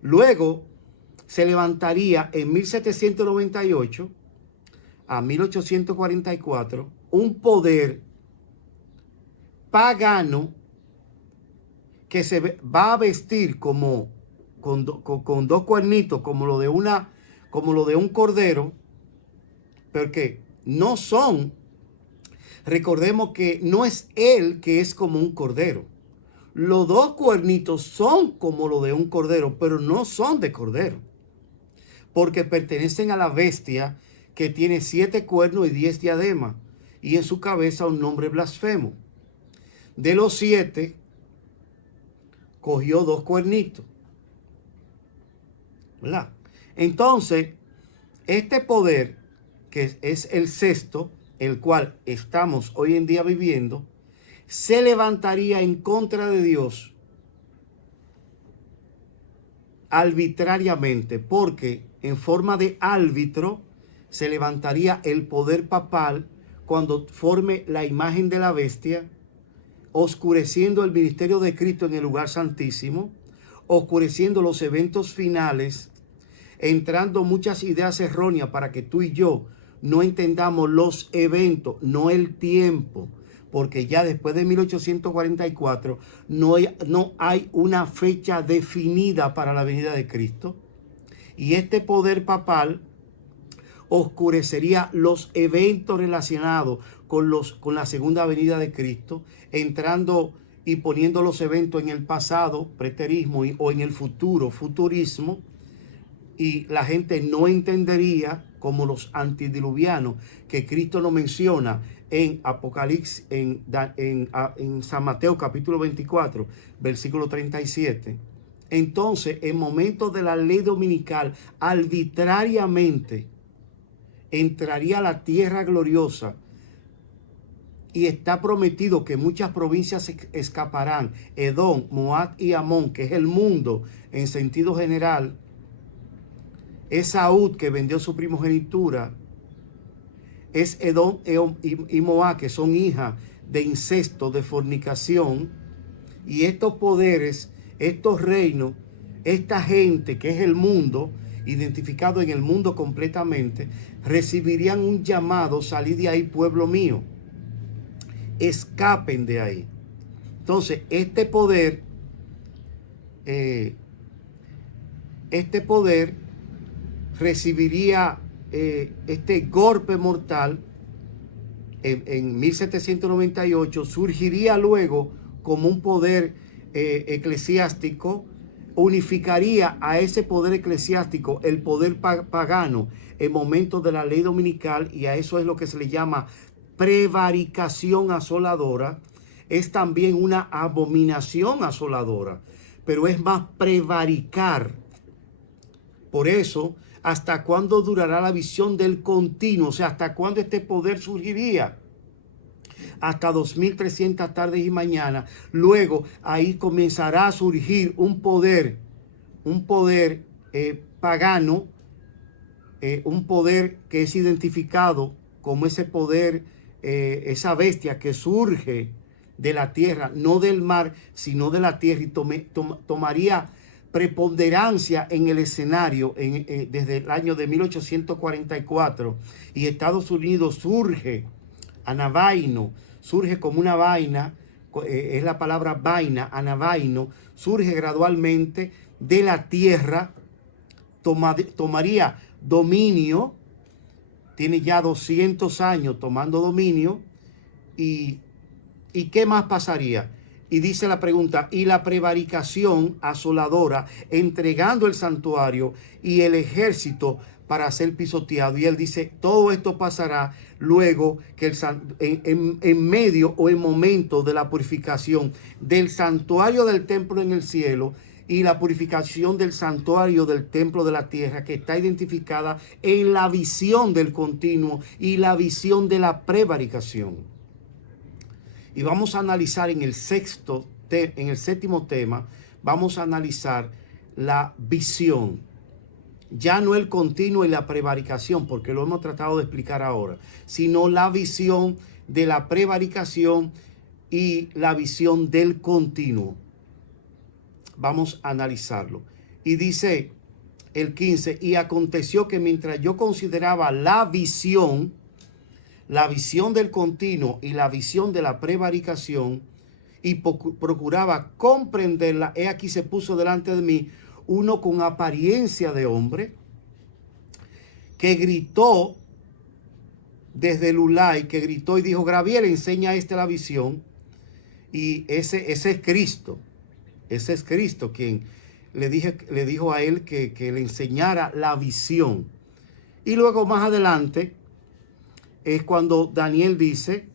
Luego se levantaría en 1798 a 1844 un poder pagano que se va a vestir como con dos cuernitos, como lo de un cordero, porque no son, recordemos que no es él que es como un cordero. Los dos cuernitos son como lo de un cordero, pero no son de cordero, porque pertenecen a la bestia que tiene 7 cuernos y 10 diademas, y en su cabeza un nombre blasfemo. De los 7, cogió 2 cuernitos, ¿verdad? Entonces, este poder, que es el sexto, el cual estamos hoy en día viviendo, se levantaría en contra de Dios arbitrariamente, porque en forma de árbitro se levantaría el poder papal cuando forme la imagen de la bestia, oscureciendo el ministerio de Cristo en el lugar santísimo, oscureciendo los eventos finales, entrando muchas ideas erróneas para que tú y yo no entendamos los eventos, no el tiempo, porque ya después de 1844 no hay una fecha definida para la venida de Cristo. Y este poder papal oscurecería los eventos relacionados con la segunda venida de Cristo, entrando y poniendo los eventos en el pasado, preterismo, o en el futuro, futurismo, y la gente no entendería, como los antidiluvianos, que Cristo lo menciona en Apocalipsis, en San Mateo capítulo 24, versículo 37. Entonces, en momentos de la ley dominical, arbitrariamente entraría a la tierra gloriosa, y está prometido que muchas provincias escaparán: Edom, Moab y Amón, que es el mundo en sentido general. Es Saúl, que vendió su primogenitura. Es Edom y Moab, que son hijas de incesto, de fornicación. Y estos poderes, estos reinos, esta gente que es el mundo, identificado en el mundo completamente, recibirían un llamado: salid de ahí, pueblo mío, escapen de ahí. Entonces, este poder recibiría este golpe mortal en 1798, surgiría luego como un poder eclesiástico, unificaría a ese poder eclesiástico el poder pagano en momentos de la ley dominical, y a eso es lo que se le llama prevaricación asoladora. Es también una abominación asoladora, pero es más prevaricar. Por eso, ¿hasta cuándo durará la visión del continuo? O sea, ¿hasta cuándo este poder surgiría? Hasta 2300 tardes y mañanas. Luego, ahí comenzará a surgir un poder pagano, un poder que es identificado como ese poder, esa bestia que surge de la tierra, no del mar, sino de la tierra, y tomaría preponderancia en el escenario desde el año de 1844, y Estados Unidos surge anavaino, surge como una vaina, es la palabra vaina, anavaino, surge gradualmente de la tierra, tomaría dominio, tiene ya 200 años tomando dominio, y ¿qué más pasaría? Y dice la pregunta: y la prevaricación asoladora, entregando el santuario y el ejército para ser pisoteado. Y él dice: todo esto pasará luego que en medio o en momento de la purificación del santuario del templo en el cielo y la purificación del santuario del templo de la tierra, que está identificada en la visión del continuo y la visión de la prevaricación. Y vamos a analizar en el séptimo tema, vamos a analizar la visión. Ya no el continuo y la prevaricación, porque lo hemos tratado de explicar ahora, sino la visión de la prevaricación y la visión del continuo. Vamos a analizarlo. Y dice el 15, y aconteció que mientras yo consideraba la visión del continuo y la visión de la prevaricación, y procuraba comprenderla, he aquí se puso delante de mí uno con apariencia de hombre, que gritó desde el Ulai, que gritó y dijo: Gabriel, enseña a la visión. Y ese es Cristo. Ese es Cristo quien le dijo a él que le enseñara la visión. Y luego más adelante es cuando Daniel dice,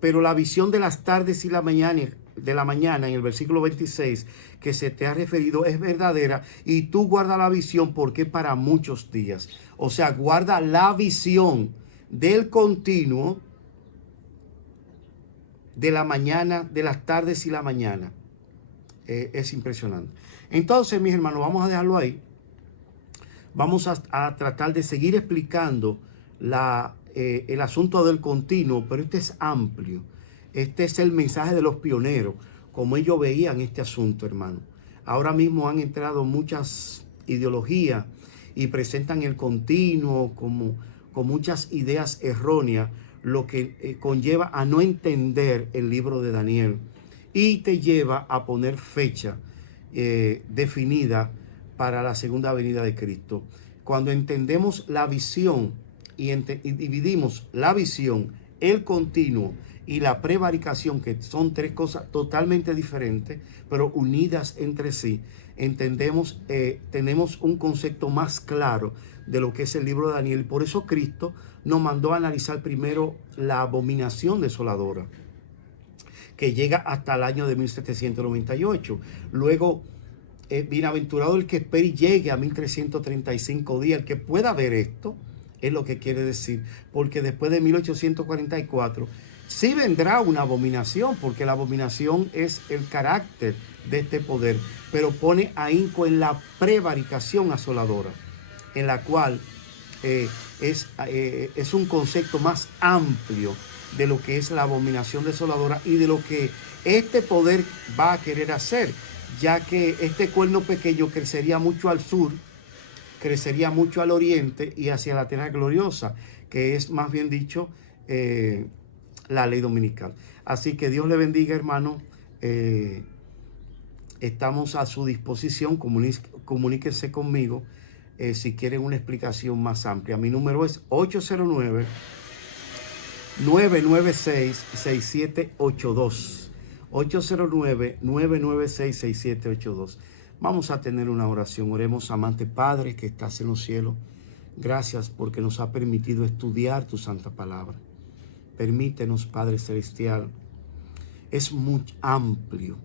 pero la visión de las tardes y la mañana, en el versículo 26, que se te ha referido, es verdadera, y tú guarda la visión porque para muchos días. O sea, guarda la visión del continuo de la mañana, de las tardes y la mañana. Es impresionante. Entonces, mis hermanos, vamos a dejarlo ahí. Vamos a tratar de seguir explicando el asunto del continuo, pero este es amplio. Este es el mensaje de los pioneros, como ellos veían este asunto, hermano. Ahora mismo han entrado muchas ideologías y presentan el continuo con muchas ideas erróneas, lo que conlleva a no entender el libro de Daniel y te lleva a poner fecha definida para la segunda venida de Cristo. Cuando entendemos la visión y dividimos la visión, el continuo y la prevaricación, que son tres cosas totalmente diferentes, pero unidas entre sí, entendemos, tenemos un concepto más claro de lo que es el libro de Daniel. Por eso Cristo nos mandó a analizar primero la abominación desoladora, que llega hasta el año de 1798. Luego, bienaventurado el que espere y llegue a 1335 días. El que pueda ver esto, es lo que quiere decir. Porque después de 1844, sí vendrá una abominación, porque la abominación es el carácter de este poder. Pero pone ahínco en la prevaricación asoladora, en la cual es un concepto más amplio de lo que es la abominación desoladora y de lo que este poder va a querer hacer, ya que este cuerno pequeño crecería mucho al sur, crecería mucho al oriente y hacia la tierra gloriosa, que es más bien dicho la ley dominical. Así que Dios le bendiga, hermano. Estamos a su disposición. Comuníquense conmigo si quieren una explicación más amplia. Mi número es 809-996-6782. 809-996-6782. Vamos a tener una oración. Oremos. Amante Padre que estás en los cielos, gracias porque nos ha permitido estudiar tu santa palabra. Permítenos, Padre Celestial. Es muy amplio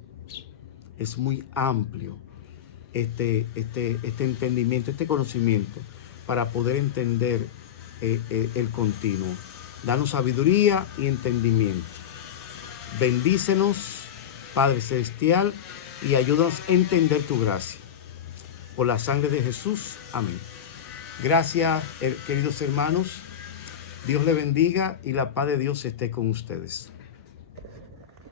este entendimiento, este conocimiento, para poder entender el continuo. Danos sabiduría y entendimiento. Bendícenos, Padre Celestial, y ayúdanos a entender tu gracia. Por la sangre de Jesús. Amén. Gracias, queridos hermanos. Dios les bendiga y la paz de Dios esté con ustedes.